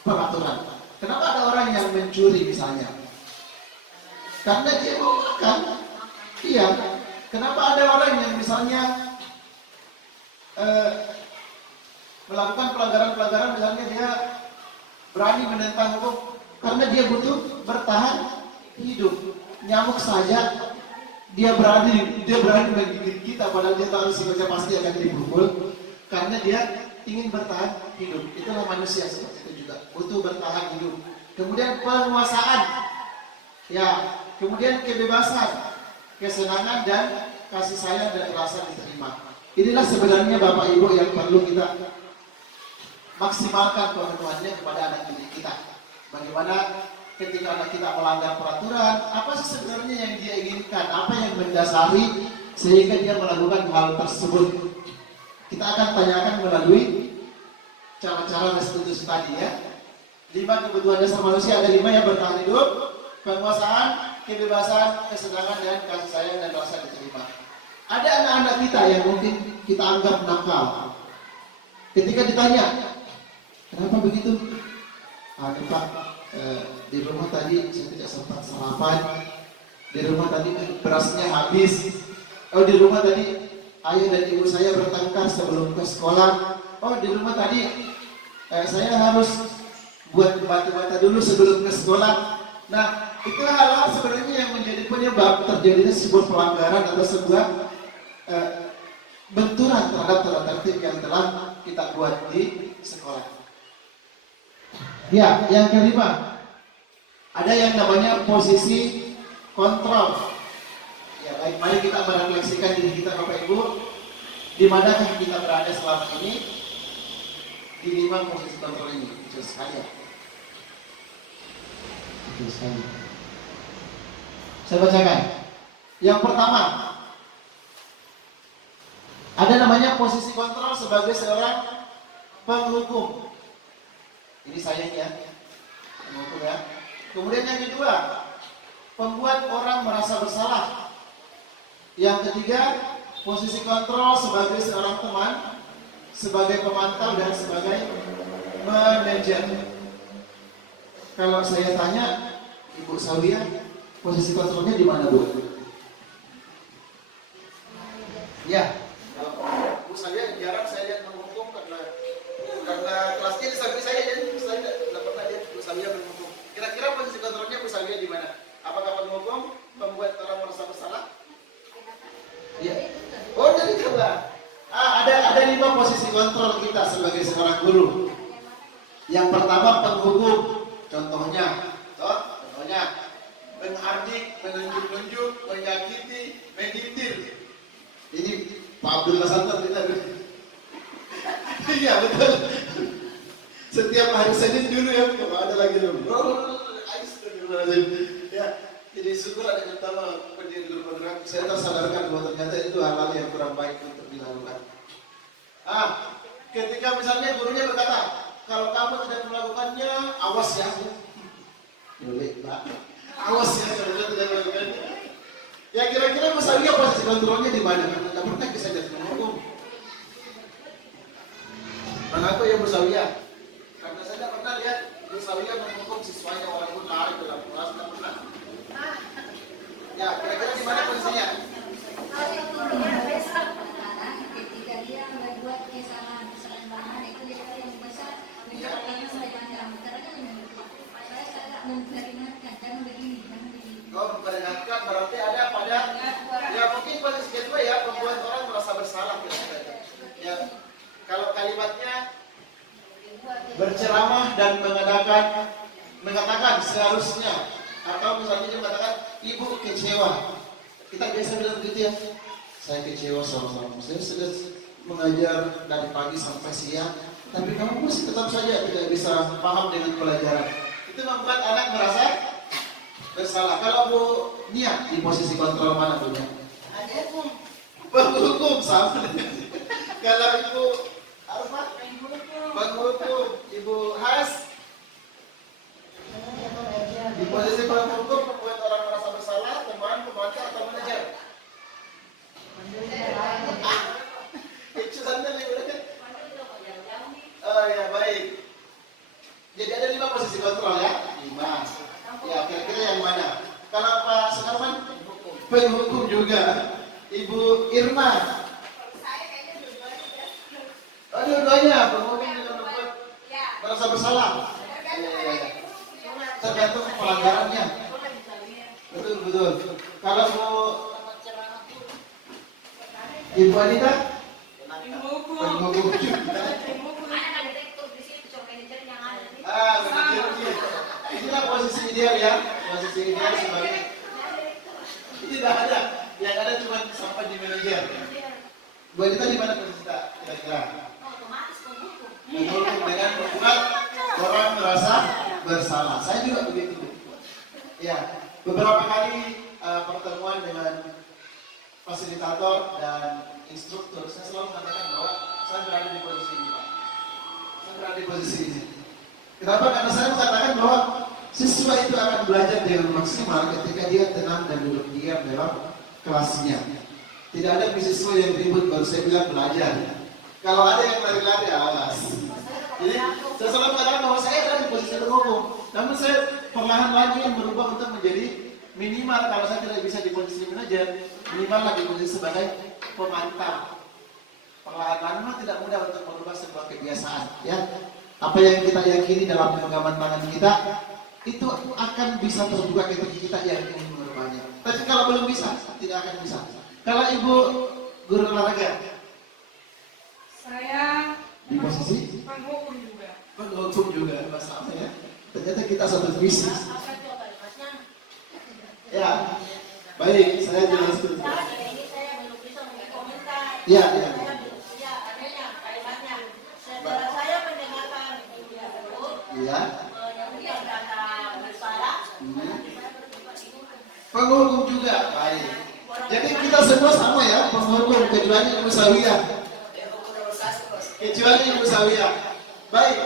peraturan. Kenapa ada orang yang mencuri misalnya? Karena dia mau makan. Iya. Kenapa ada orang yang misalnya eh, melakukan pelanggaran-pelanggaran, misalnya dia berani menentang hukum karena dia butuh bertahan hidup. Nyamuk saja dia berani menggigit kita, padahal dia tahu risikonya pasti akan dipukul karena dia ingin bertahan hidup. Itulah manusia seperti itu juga, butuh bertahan hidup. Kemudian penguasaan, ya, kemudian kebebasan, kesenangan dan kasih sayang dan rasa diterima. Inilah sebenarnya Bapak Ibu yang perlu kita maksimalkan pemenuhannya kepada anak didik kita. Bagaimana ketika anak kita melanggar peraturan, apa sih sebenarnya yang dia inginkan, apa yang mendasari sehingga dia melakukan hal tersebut. Kita akan tanyakan melalui cara-cara restitusi tadi ya. 5 kebutuhan dasar manusia, ada 5 yang bertahan hidup: penguasaan, kebebasan, kesenangan, dan kasih sayang dan rasa diterima. Ada anak-anak kita yang mungkin kita anggap nakal. Ketika ditanya, kenapa begitu? Pak, di rumah tadi saya tidak sempat sarapan. Di rumah tadi berasnya habis. Oh, di rumah tadi ayah dan ibu saya bertengkar sebelum ke sekolah. Oh, di rumah tadi saya harus buat bata-bata dulu sebelum ke sekolah. Nah, itu hal-hal sebenarnya yang menjadi penyebab terjadinya sebuah pelanggaran atau sebuah benturan terhadap tata tertib yang telah kita buat di sekolah. Ya, yang kelima, ada yang namanya posisi kontrol. Ya, baik, mari kita merefleksikan diri kita Bapak Ibu, di manakah kita berada selama ini di 5 posisi kontrol ini. Kecil sekali ya. Kecil sekali. Saya bacakan. Yang pertama, ada namanya posisi kontrol sebagai seorang penghukum. Ini sayang ya, penghukum ya. Kemudian yang kedua, pembuat orang merasa bersalah. Yang ketiga, posisi kontrol sebagai seorang teman, sebagai pemantau, dan sebagai manajer. Kalau saya tanya, Ibu Sawia, posisi kontrolnya di mana, Bu? Ya. Bu Sawia jarang saya lihat menghukum karena kelasnya di samping saya, jadi saya tidak pernah lihat Bu Sawia menghukum. Kira-kira posisi kontrolnya Bu Sawia di mana? Apakah penghukum, membuat orang merasa bersalah? Ya. Oh, jadi coba. Ada 5 posisi kontrol kita sebagai seorang guru. Yang pertama penghukum. Contohnya menghardik, menunjuk-nunjuk, menyakiti, mengintir. Ini Pak Abdul Hasan kita. Iya betul. Setiap hari Senin dulu ya, kalau ada lagi dulu. Ya, jadi syukur ada yang pertama pendiri guru program. Saya tersadarkan bahwa ternyata itu hal-hal yang kurang baik untuk dilakukan. Ketika misalnya gurunya berkata, kalau kamu tidak melakukannya, awas ya. Boleh, Pak. Awas ya kalau kamu tidak melakukannya. Ya kira-kira Mas Alia posisi kontrolnya di mana? Karena tidak pernah bisa jadi menghukum. Mengaku ya Bu Sawia, karena saya tidak pernah lihat Bu Sawia menghukum siswanya walaupun lari dalam kelas, tidak pernah. Ya, kira-kira di mana posisinya? Ketika dia membuat kesalahan banget, itu dia yang bisa menjadikan saya pandang. Karena saya agak memperingatkan, jangan begini. Oh, memperingatkan berarti ada pada, ya mungkin posisi kedua ya, membuat orang merasa bersalah kira-kira. Ya, kalau kalimatnya berceramah dan mengatakan seharusnya, atau misalnya dia mengatakan ibu kecewa. Kita biasa bilang begitu ya, saya kecewa sama saya sudah mengajar dari pagi sampai siang, tapi kamu masih tetap saja tidak bisa paham dengan pelajaran. Itu membuat anak merasa bersalah. Kalau Bu Nia di posisi kontrol mana Bu Nia? Ada pun penghukum sama. Kalau Ibu apa? Penghukum. Ibu Has di posisi penghukum, membuat orang merasa bersalah, teman, pemantau, atau manajer? Itu santai nih kan? Oh ya baik. Jadi ada 5 posisi kontrol ya? 5. Ya kira-kira yang mana? Kalau Pak Sukarman? Penghukum juga. Ibu Irma? dua-duanya, penghukum dengan membuat merasa bersalah. Tergantung pelanggarannya. Betul. Kalau mau Ibu Anita, penghukum juga. Manajer. Inilah posisi ideal ya, posisi ideal sebagai tidak ada, yang ada cuma sampai di manajer. Bu Anita di mana posisi tak kira-kira? Penghukum dengan membuat orang merasa bersalah. Saya juga begitu. Ya, beberapa kali pertemuan dengan fasilitator dan instruktur, saya selalu mengatakan bahwa saya berada di posisi ini, Pak. Saya berada di posisi ini. Kenapa? Karena saya mengatakan bahwa siswa itu akan belajar dengan maksimal ketika dia tenang dan duduk diam dalam kelasnya. Tidak ada siswa yang ribut baru saya bilang belajar. Kalau ada yang lari-lari, awas. Jadi saya selalu mengatakan bahwa saya ada di posisi penghukum, namun saya perlahan lagi yang berubah untuk menjadi minimal, kalau saya tidak bisa di posisi manajer, minimal lagi posisi sebagai pemantau. Perlahan-lahan memang tidak mudah untuk merubah sebuah kebiasaan, ya. Apa yang kita yakini dalam genggaman tangan kita itu akan bisa terbuka ketika kita yang ingin merubahnya. Tapi kalau belum bisa, tidak akan bisa. Kalau Ibu guru olahraga, saya di posisi penghukum juga. penghukum juga, masalah ya. Ternyata kita satu visi. Ya, baik, saya jelaskan. Ini saya belum bisa mengomentar. Ya. Setelah saya mendengarkan itu, Ya. yang kata bersalah, Penghukum juga, baik. Jadi kita semua sama ya, penghukum kecuali Ibu Sawiyah. Kecuali Ibu Sawiyah. Baik,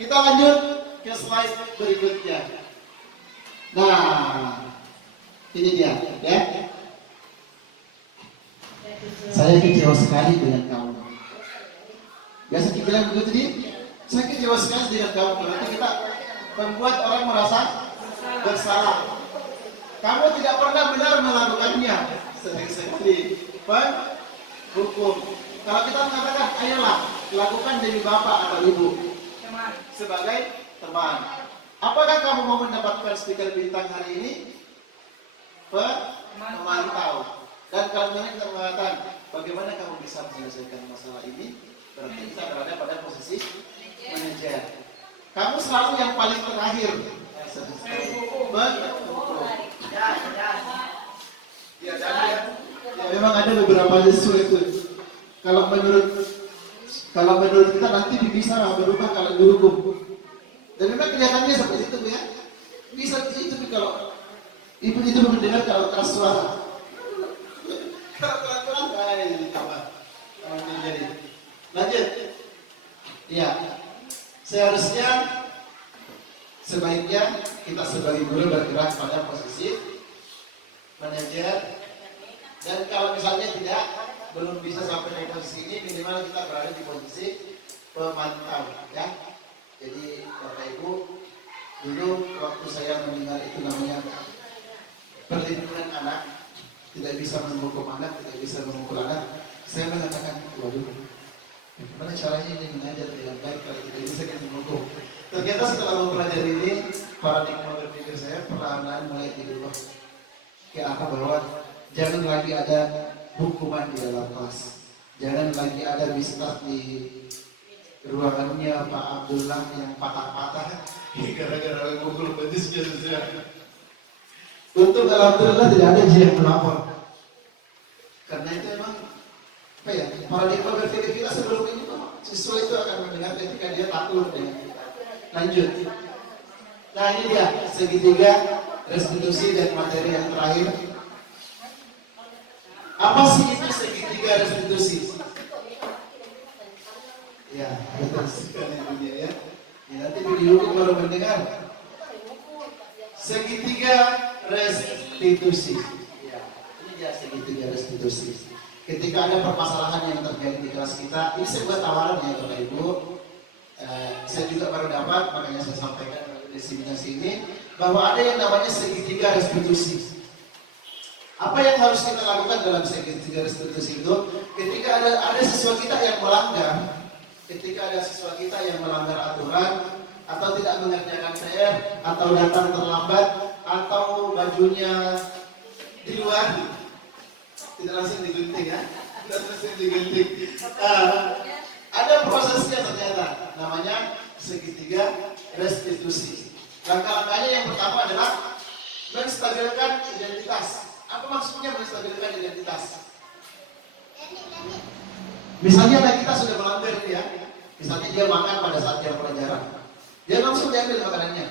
kita lanjut ke slide berikutnya. Nah, ini dia, ya. Saya kecewa sekali dengan kamu. Biasa kita bilang begitu nih. Saya kecewa sekali dengan kamu. Berarti kita membuat orang merasa bersalah. Kamu tidak pernah benar melakukannya. Sering sekali penghukum. Kalau kita mengatakan, ayolah lakukan demi bapak atau ibu sebagai teman. Apakah kamu mau mendapatkan stiker bintang hari ini? Memantau. Dan kalau kita mengatakan, bagaimana kamu bisa menyelesaikan masalah ini? Berarti kita berada pada posisi manajer. Kamu selalu yang paling terakhir. Ya, memang ada beberapa isu itu. Kalau menurut kita nanti bisa berubah kalau dihukum. Dan memang kelihatannya seperti itu ya. Bisa itu kalau ibu itu mendengar kalau keras suara. Kalau pelan-pelan baik tambah. Jadi lanjut. Ya. Seharusnya sebaiknya kita sebagai guru bergerak pada posisi manajer, dan kalau misalnya belum bisa sampai di posisi ini, minimal kita berada di posisi pemantau, ya. Jadi Bapak Ibu, dulu waktu saya mendengar itu namanya perlindungan anak, tidak bisa menghukum anak, tidak bisa memukul anak, saya mengatakan, waduh, bagaimana caranya ini mengajar dengan baik kalau tidak bisa kita menghukum. Ternyata setelah mempelajari ini, paradigma berpikir saya perlahan-lahan mulai dirubah ke arah bahwa jangan lagi ada hukuman di dalam kelas, jangan lagi ada mister di ruangannya Pak Abdullah yang patah-patah gara-gara mukul betis biasa. Untuk alhamdulillah tidak ada yang melapor, karena itu emang apa ya, paradigma berpikir kita sebelum ini siswa itu akan mendengar ketika dia takut dengan kita. Lanjut. Nah ini dia segitiga restitusi dan materi yang terakhir. Apa sih itu segitiga restitusi? Ya, betul sekali dunia ya. Nanti video baru mendengar. Segitiga restitusi. Ya, ini dia segitiga restitusi. Ketika ada permasalahan yang terjadi di kelas kita, ini sebuah tawaran ya Bapak Ibu. Saya juga baru dapat, makanya saya sampaikan di diseminasi ini, bahwa ada yang namanya segitiga restitusi. Apa yang harus kita lakukan dalam segitiga restitusi itu? Ketika ada siswa kita yang melanggar, ketika ada siswa kita yang melanggar aturan atau tidak mengerjakan PR atau datang terlambat atau bajunya di luar, tidak langsung digunting ya, tidak langsung digunting. Ada prosesnya ternyata, namanya segitiga restitusi. Langkah-langkahnya yang pertama adalah menstabilkan identitas. Apa maksudnya menstabilkan identitas? Misalnya anak kita sudah melanggar ya, misalnya dia makan pada saat jam pelajaran, dia langsung diambil makanannya,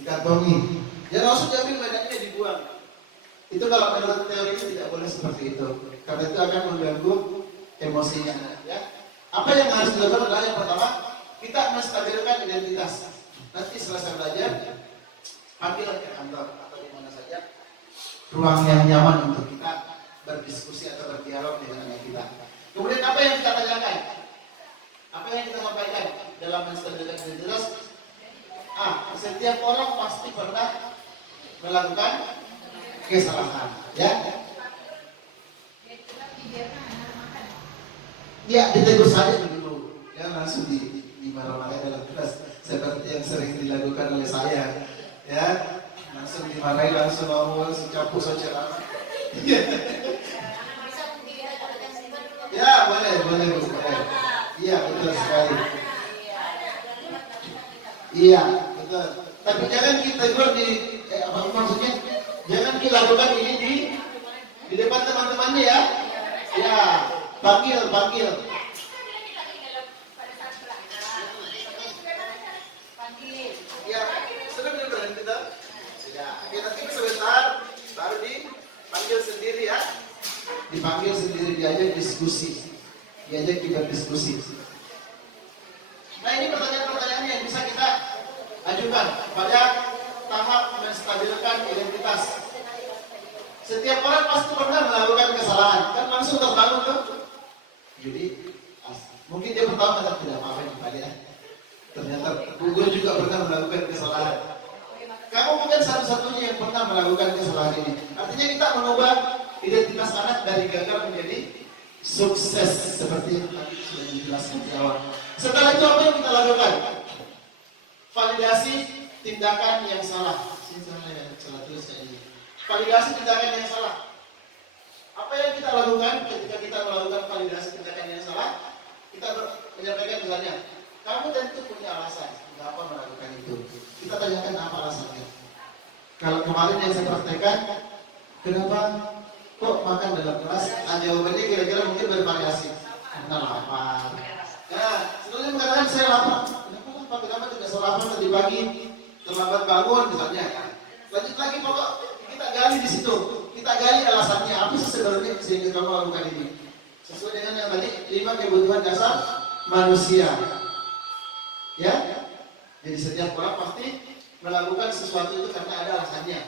dikantongi, dia langsung diambil makanannya dibuang. Itu kalau menurut teori ini tidak boleh seperti itu, karena itu akan mengganggu emosinya. Ya. Apa yang harus dilakukan adalah yang pertama, kita menstabilkan identitas. Nanti selesai belajar, panggil ke kantor atau di mana saja, ruang yang nyaman untuk kita berdiskusi atau berdialog dengan anak kita. Kemudian apa yang kita tanyakan? Apa yang kita sampaikan dalam menstabilkan identitas? Setiap orang pasti pernah melakukan kesalahan, ya. Ya, ditegur saja dulu, jangan langsung dimarah-marahi dalam kelas seperti yang sering dilakukan oleh saya, ya. Langsung dimarahi, langsung ngomong, campur saja. Ya, boleh. Iya, betul sekali. Iya, betul. Tapi jangan kita tegur apa maksudnya? Jangan kita lakukan ini di depan teman-temannya ya. Ya, panggil. Ya, sudah benar kita. Ya, nanti sebentar baru dipanggil sendiri ya. Dipanggil sendiri, diajak diskusi, diajak kita diskusi. Nah, ini pertanyaan-pertanyaan yang bisa kita ajukan pada tahap menstabilkan identitas. Setiap orang pasti pernah melakukan kesalahan, kan langsung terbangun tuh. Jadi mungkin dia pertama kata tidak apa-apa ya. Ternyata gugur juga pernah melakukan kesalahan. Kamu bukan satu-satunya yang pernah melakukan kesalahan ini. Artinya kita mengubah identitas anak dari gagal menjadi sukses seperti yang tadi sudah dijelaskan di awal. Setelah itu apa yang kita lakukan? Validasi tindakan yang salah. Salah tulis ini. Validasi tindakan yang salah. Apa yang kita lakukan ketika kita melakukan validasi tindakan yang salah? Kita menyampaikan misalnya, kamu tentu punya alasan mengapa melakukan itu. Kita tanyakan apa alasannya. Kalau kemarin yang saya praktekkan, kenapa kok makan dalam kelas? Jawabannya kira-kira mungkin bervariasi. Karena lapar. Nah, sebenarnya mengatakan saya lapar. Kenapa lapar? Kenapa tidak saya lapar tadi pagi? Terlambat bangun misalnya. Lanjut lagi pokok kita gali di situ. Kita gali alasannya apa sih sebenarnya sehingga kamu lakukan ini. Sesuai dengan yang tadi 5 kebutuhan dasar manusia. Ya, jadi setiap orang pasti melakukan sesuatu itu karena ada alasannya.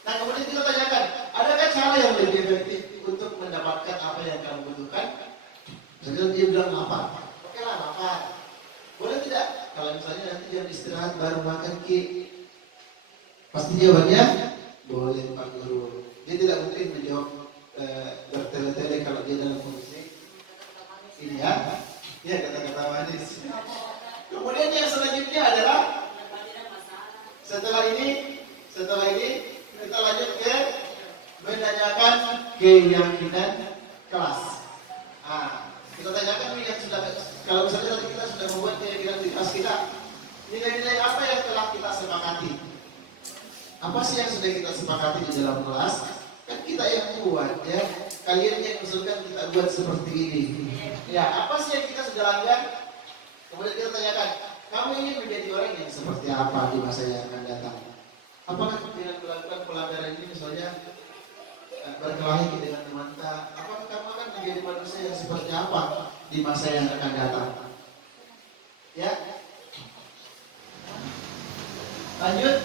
Nah, kemudian kita tanyakan, adakah cara yang lebih efektif untuk mendapatkan apa yang kamu butuhkan? Misalnya dia bilang lapar, oke lah lapar. Boleh tidak? Kalau misalnya nanti jam istirahat baru makan pasti jawabannya boleh Pak Guru. Dia tidak mungkin menjawab bertele-tele kalau dia dalam kondisi ini ya kata-kata manis. Kemudian yang selanjutnya adalah setelah ini kita lanjut ke menanyakan keyakinan kelas. Kita tanyakan nih yang sudah, kalau misalnya tadi kita sudah membuat keyakinan di kelas kita, nilai-nilai apa yang telah kita sepakati? Apa sih yang sudah kita sepakati di dalam kelas? Kan kita yang buat ya, kalian yang usulkan kita buat seperti ini. Ya, apa sih yang kita sudah lakukan? Kemudian kita tanyakan, kamu ingin menjadi orang yang seperti apa di masa yang akan datang? Apakah dengan melakukan pelanggaran ini misalnya berkelahi dengan teman-teman, apakah kamu akan menjadi manusia yang seperti apa di masa yang akan datang? Ya. Lanjut.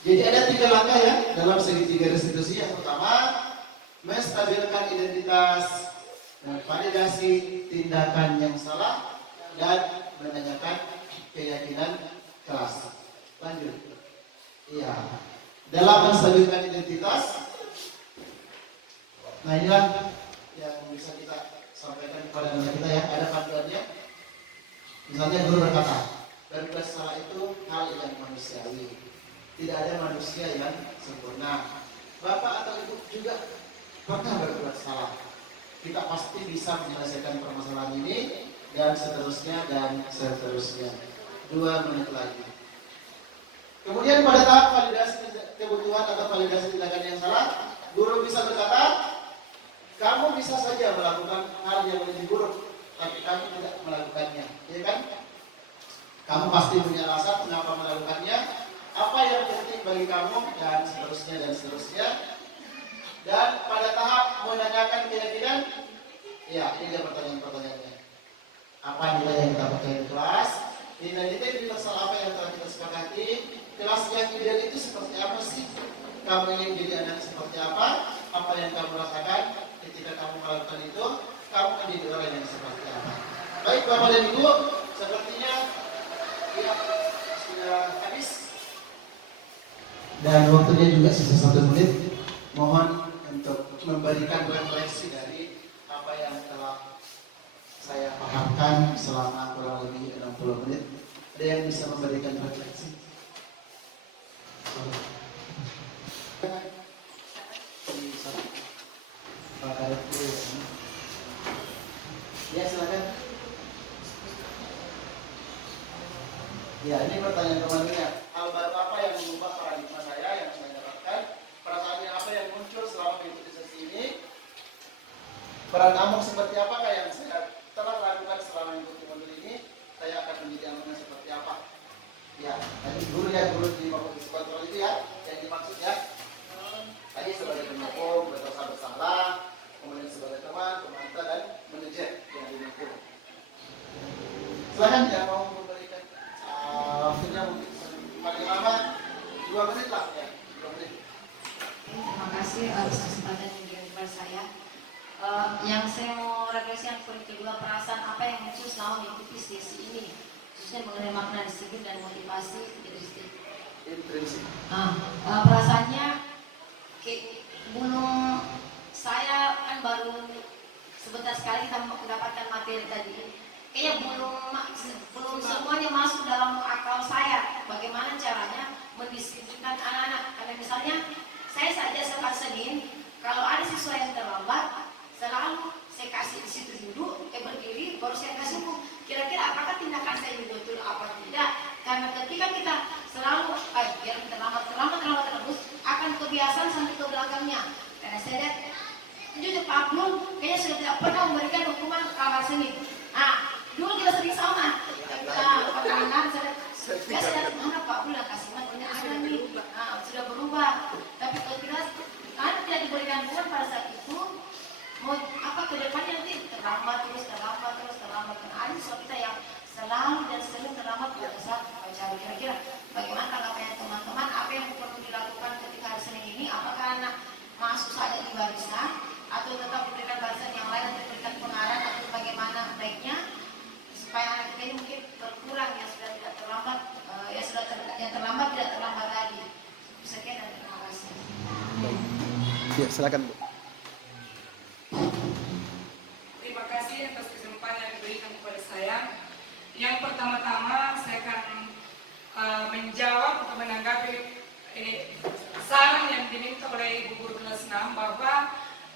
Jadi ada 3 langkah ya dalam segitiga restitusi. Yang pertama, menstabilkan identitas, validasi tindakan yang salah, dan menanyakan keyakinan kelas. Lanjut. Iya. Dalam menstabilkan identitas, nah inilah yang bisa kita sampaikan kepada anak kita ya, ada panduannya. Misalnya guru berkata, berbuat salah itu hal yang manusiawi. Tidak ada manusia yang sempurna. Bapak atau ibu juga pernah berbuat salah. Kita pasti bisa menyelesaikan permasalahan ini dan seterusnya dan seterusnya. 2 menit lagi. Kemudian pada tahap validasi kebutuhan atau validasi tindakan yang salah, guru bisa berkata, kamu bisa saja melakukan hal yang lebih buruk, tapi kamu tidak melakukannya, ya kan? Kamu pasti punya alasan mengapa melakukannya, apa yang penting bagi kamu, dan seterusnya dan seterusnya. Dan pada tahap menanyakan keyakinan, ya ini dia pertanyaan-pertanyaannya. Apa nilai yang kita pakai di kelas? Nilai-nilai di masalah apa yang telah kita sepakati? Kelas yang ideal itu seperti apa sih? Kamu ingin jadi anak seperti apa? Apa yang kamu rasakan ketika kamu melakukan itu? Kamu menjadi orang yang seperti apa? Baik Bapak dan Ibu, sepertinya ya, sudah habis. Dan waktunya juga sisa 1 menit. Mohon untuk memberikan refleksi dari apa yang telah saya pahamkan selama kurang lebih 60 menit. Ada yang bisa memberikan refleksi? Ya silakan. Ya ini pertanyaan teman-teman. Hal baru apa yang mengubah paradigma saya yang saya dapatkan? Perasaan apa yang muncul selama mengikuti sesi ini? Peran kamu seperti apakah yang saya telah lakukan selama mengikuti modul ini? Saya akan menjadi amanah seperti apa? Ya, tadi guru di kompetisi kontrol itu ya, yang dimaksud ya. Tadi sebagai pendukung, berdosa bersalah, kemudian sebagai teman, pemantau dan manajer yang didukung. Silakan ya mau memberikan waktunya mungkin paling lama 2 menit lah ya, 2 menit. Terima kasih atas kesempatan yang diberikan kepada saya. Yang saya mau refleksi yang poin kedua, perasaan apa yang muncul selama mengikuti sesi ini, khususnya mengenai makna disiplin dan motivasi intrinsik. Perasaannya belum, saya kan baru sebentar sekali kita mendapatkan materi tadi. Kayaknya belum semuanya masuk dalam akal saya. Bagaimana caranya mendisiplinkan anak-anak? Karena misalnya saya saja sempat Senin, kalau ada siswa yang terlambat, selalu saya kasih di situ duduk, berdiri, baru saya kasih hukum. Kira-kira apakah tindakan saya ini betul apa tidak? Karena ketika kita selalu biar terlambat terus, akan kebiasaan sampai ke belakangnya. Karena saya lihat jujur Pak Abdul kayaknya sudah tidak pernah memberikan hukuman kamar Senin. Dulu kita sering sama. Pengalaman saya lihat mana Pak Abdul yang kasih matanya ada nih. Sudah berubah. Tapi kalau tidak diberikan hukuman pada saat itu, mau apa ke depannya nanti terlambat terus. Karena ada siswa kita yang selalu dan sering terlambat pada saat upacara. Kira-kira bagaimana tanggapannya teman-teman? Apa yang perlu dilakukan ketika hari Senin ini? Apakah anak masuk saja di barisan atau tetap diberikan barisan yang lain atau diberikan pengarahan atau bagaimana baiknya supaya anak kita ini mungkin berkurang yang sudah tidak terlambat, yang terlambat tidak terlambat lagi. Sekian dan terima kasih. Ya, silakan Bu. Terima kasih atas kesempatan yang diberikan kepada saya. Yang pertama-tama saya akan menjawab atau menanggapi saran yang diminta oleh Ibu Guru kelas 6 bahwa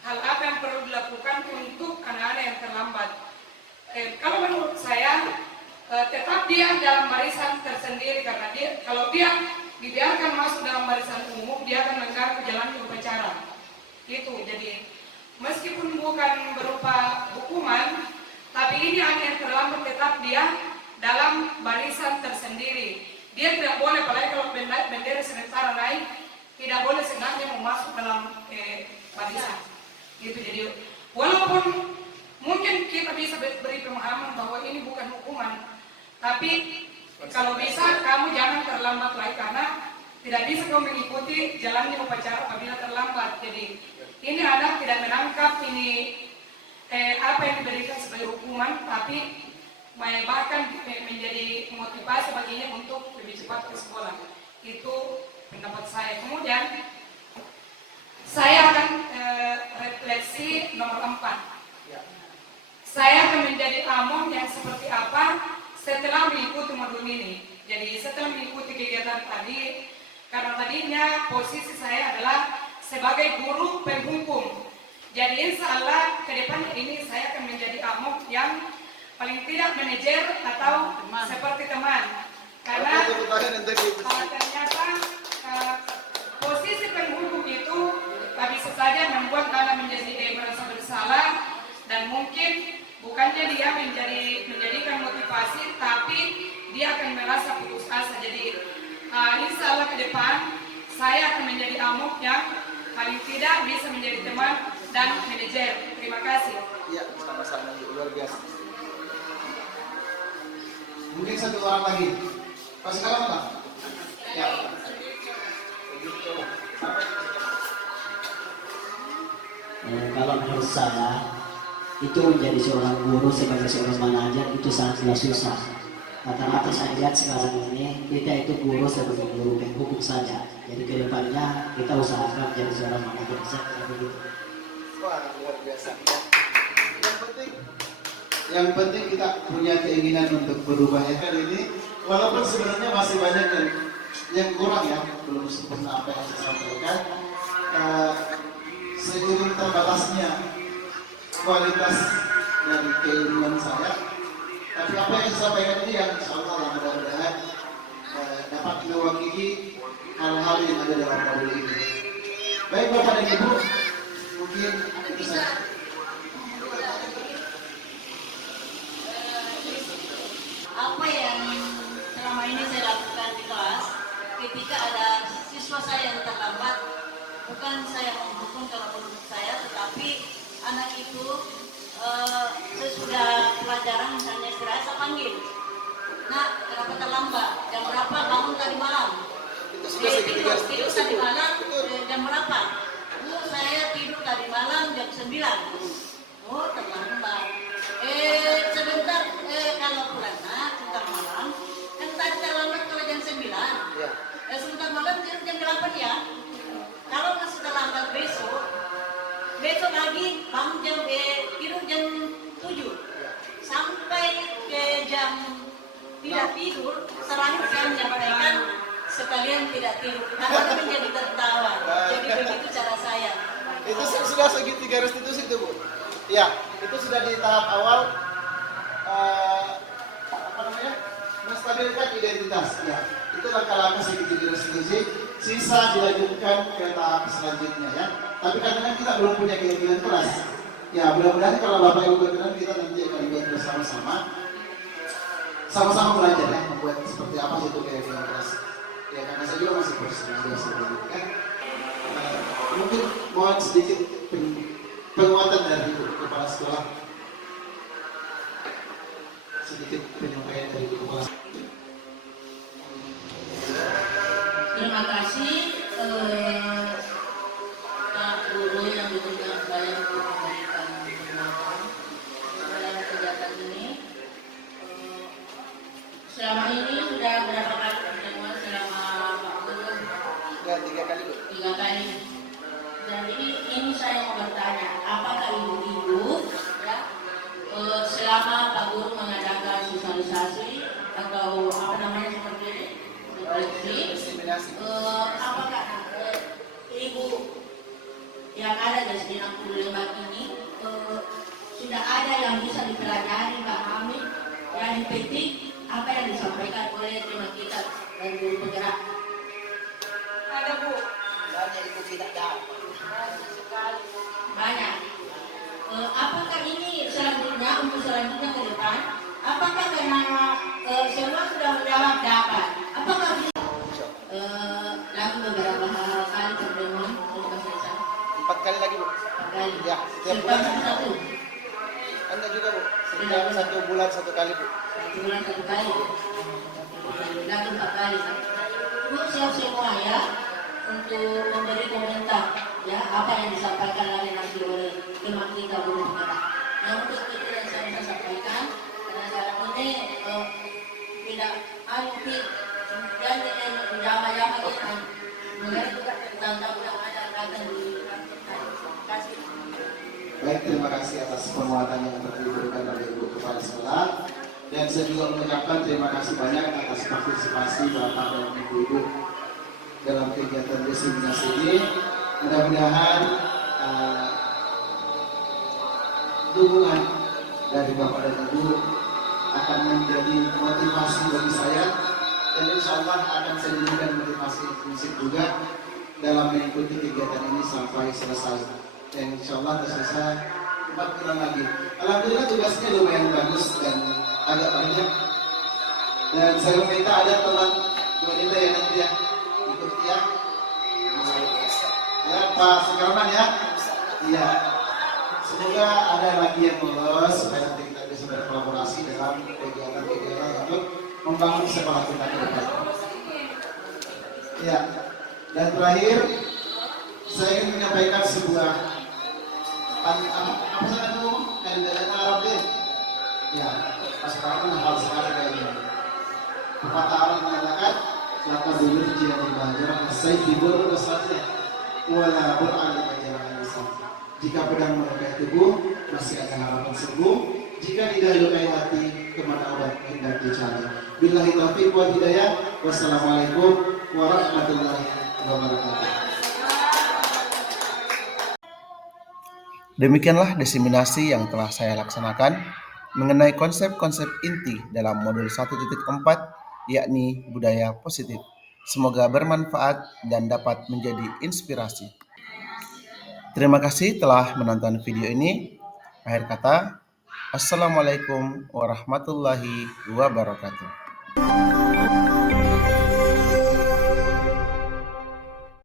hal apa yang perlu dilakukan untuk anak-anak yang terlambat. Kalau menurut saya tetap dia dalam barisan tersendiri, karena kalau dia dibiarkan masuk dalam barisan umum, dia akan mengganggu jalannya upacara. Itu jadi meskipun bukan berupa hukuman, tapi ini anak yang terlambat tetap dia dalam barisan tersendiri. Dia tidak boleh, apalagi kalau bendera sementara naik, tidak boleh sengaja mau masuk dalam barisan. Gitu jadi walaupun mungkin kita bisa beri pemahaman bahwa ini bukan hukuman, tapi kalau bisa kamu jangan terlambat lagi karena tidak bisa kamu mengikuti jalannya upacara apabila terlambat. Jadi ini anak tidak menangkap ini apa yang diberikan sebagai hukuman, tapi bahkan menjadi motivasi baginya untuk lebih cepat ke sekolah. Itu pendapat saya. Kemudian saya akan refleksi nomor 4. saya akan menjadi among yang seperti apa setelah mengikuti modul ini. Jadi setelah mengikuti kegiatan tadi, karena tadinya posisi saya adalah sebagai guru penghukum. Jadi insya Allah ke depannya ini saya akan menjadi among yang paling tidak manajer atau seperti teman. Karena ternyata posisi penghukum itu bisa saja membuat anak menjadi merasa bersalah, dan mungkin bukannya dia menjadikan motivasi, tapi dia akan merasa putus asa. Jadi insya Allah ke depan saya akan menjadi amok yang paling tidak bisa menjadi teman dan manajer. Terima kasih. Iya, sama-sama luar biasa. Mungkin satu orang lagi. Pas sekarang apa? Ya. Kalau menurut saya itu menjadi seorang guru sebagai seorang manajer itu sangatlah susah. Rata-rata saya lihat sekarang ini kita itu guru sebagai guru penghukum saja. Jadi kedepannya kita usahakan jadi seorang manajer saya begitu. Wah, luar biasa. Yang penting kita punya keinginan untuk berubah ya kan ini. Walaupun sebenarnya masih banyak yang kurang ya, belum sempurna apa yang saya sampaikan. Seiring terbatasnya kualitas dari keilmuan saya, tapi apa yang saya sampaikan ini yang insya Allah mudah-mudahan dapat mewakili hal-hal yang ada dalam modul ini. Baik Bapak dan Ibu, mungkin itu saja. Apa yang selama ini saya lakukan di kelas, ketika ada siswa saya yang terlambat, bukan saya menghukum kalau menurut saya, tetapi anak itu sesudah pelajaran misalnya istirahat saya panggil, nak kenapa terlambat, jam berapa bangun tadi malam, tidur tadi malam jam berapa, bu saya tidur tadi malam jam 9, oh terlambat, sebentar kalau pulang nak sebentar malam, kan tadi terlambat kalau jam 9, Iya. sebentar malam tidur jam 8 ya. Kalau masih terlambat besok lagi bangun tidur jam 7 sampai ke jam tidak tidur, selalu saya menyampaikan sekalian tidak tidur karena menjadi tertawa. Jadi begitu cara saya. Itu sudah segitiga restitusi itu Bu. Ya, itu sudah di tahap awal menstabilkan identitas. Ya, itu langkah-langkah segitiga restitusi. Sisa dilanjutkan ke tahap selanjutnya ya. Tapi karena kita belum punya keyakinan keras. Ya, mudah-mudahan kalau Bapak Ibu berkenan kita nanti akan buat bersama-sama. Sama-sama belajar ya, membuat seperti apa sih itu keyakinan keras. Ya, karena saya juga masih proses belajar kan. Mungkin mohon sedikit penguatan dari Ibu Kepala Sekolah. Sedikit penyampaian dari Ibu Kepala Sekolah. Terima kasih Pak Guru yang diberikan saya untuk memberikan penjelasan dalam kegiatan ini. Selama ini sudah berapa kali pertemuan selama Pak Guru? Ya, 3 kali Bu. 3 kali. Jadi ini saya mau bertanya, apakah ibu-ibu ya, selama Pak Guru mengadakan sosialisasi atau apa namanya seperti ini, Diseminasi. apakah ibu yang ada di 65 ini sudah ada yang bisa dipelajari Pak Hamid, yang dipetik apa yang disampaikan oleh teman kita dan guru penggerak? Ada Bu. Banyak itu tidak dapat. Banyak. Apakah ini selanjutnya untuk selanjutnya ke depan? Apakah karena semua sudah menjawab dapat? Apakah bisa lagi beberapa kali pertemuan sudah selesai? 4 kali lagi Bu. 4 kali. Ya, setiap bulan. Satu. Anda juga Bu. Setiap 1 bulan 1 kali Bu. 1 bulan 1 kali. Lagi 4 kali. Bu siap semua ya untuk memberi komentar ya apa yang disampaikan lagi nanti oleh teman kita guru penggerak. Yang untuk itu yang saya bisa sampaikan karena sekarang ini tidak alfi dan jama-jama kita mengenai juga tentang yang ada akan di. Terima kasih. Baik, terima kasih atas penguatan yang telah diberikan oleh Ibu Kepala Sekolah. Dan saya juga mengucapkan terima kasih banyak atas partisipasi Bapak dan Ibu-Ibu dalam kegiatan diseminasi ini. Mudah-mudahan dukungan dari Bapak dan Ibu akan menjadi motivasi bagi saya, dan insya Allah akan saya jadikan motivasi prinsip juga dalam mengikuti kegiatan ini sampai selesai. Dan insya Allah selesai 4 bulan lagi. Alhamdulillah tugasnya lumayan bagus dan agak banyak. Dan saya meminta ada teman wanita yang nanti ya ikut ya. Ya Pak Sukarman ya. Iya. Semoga ada lagi yang lolos supaya nanti kita bisa berkolaborasi dalam kegiatan-kegiatan untuk membangun sekolah kita ke depan. Ya. Dan terakhir saya ingin menyampaikan sebuah apa sih itu dan Arab deh. Ya, pas sekarang hal sekali kayaknya. Pepatah Arab mengatakan, "Laqad yurji'u al-bajara as-sayf bidul rasatnya, wala bur'an al-bajara al-lisan." Jika pedang melukai tubuh, masih ada harapan sembuh. Jika tidak lukai hati, kemana obat hendak dicari. Billahi taufiq wal hidayah. Wassalamualaikum warahmatullahi wabarakatuh. Demikianlah diseminasi yang telah saya laksanakan mengenai konsep-konsep inti dalam modul 1.4, yakni budaya positif. Semoga bermanfaat dan dapat menjadi inspirasi. Terima kasih telah menonton video ini. Akhir kata, Assalamualaikum warahmatullahi wabarakatuh.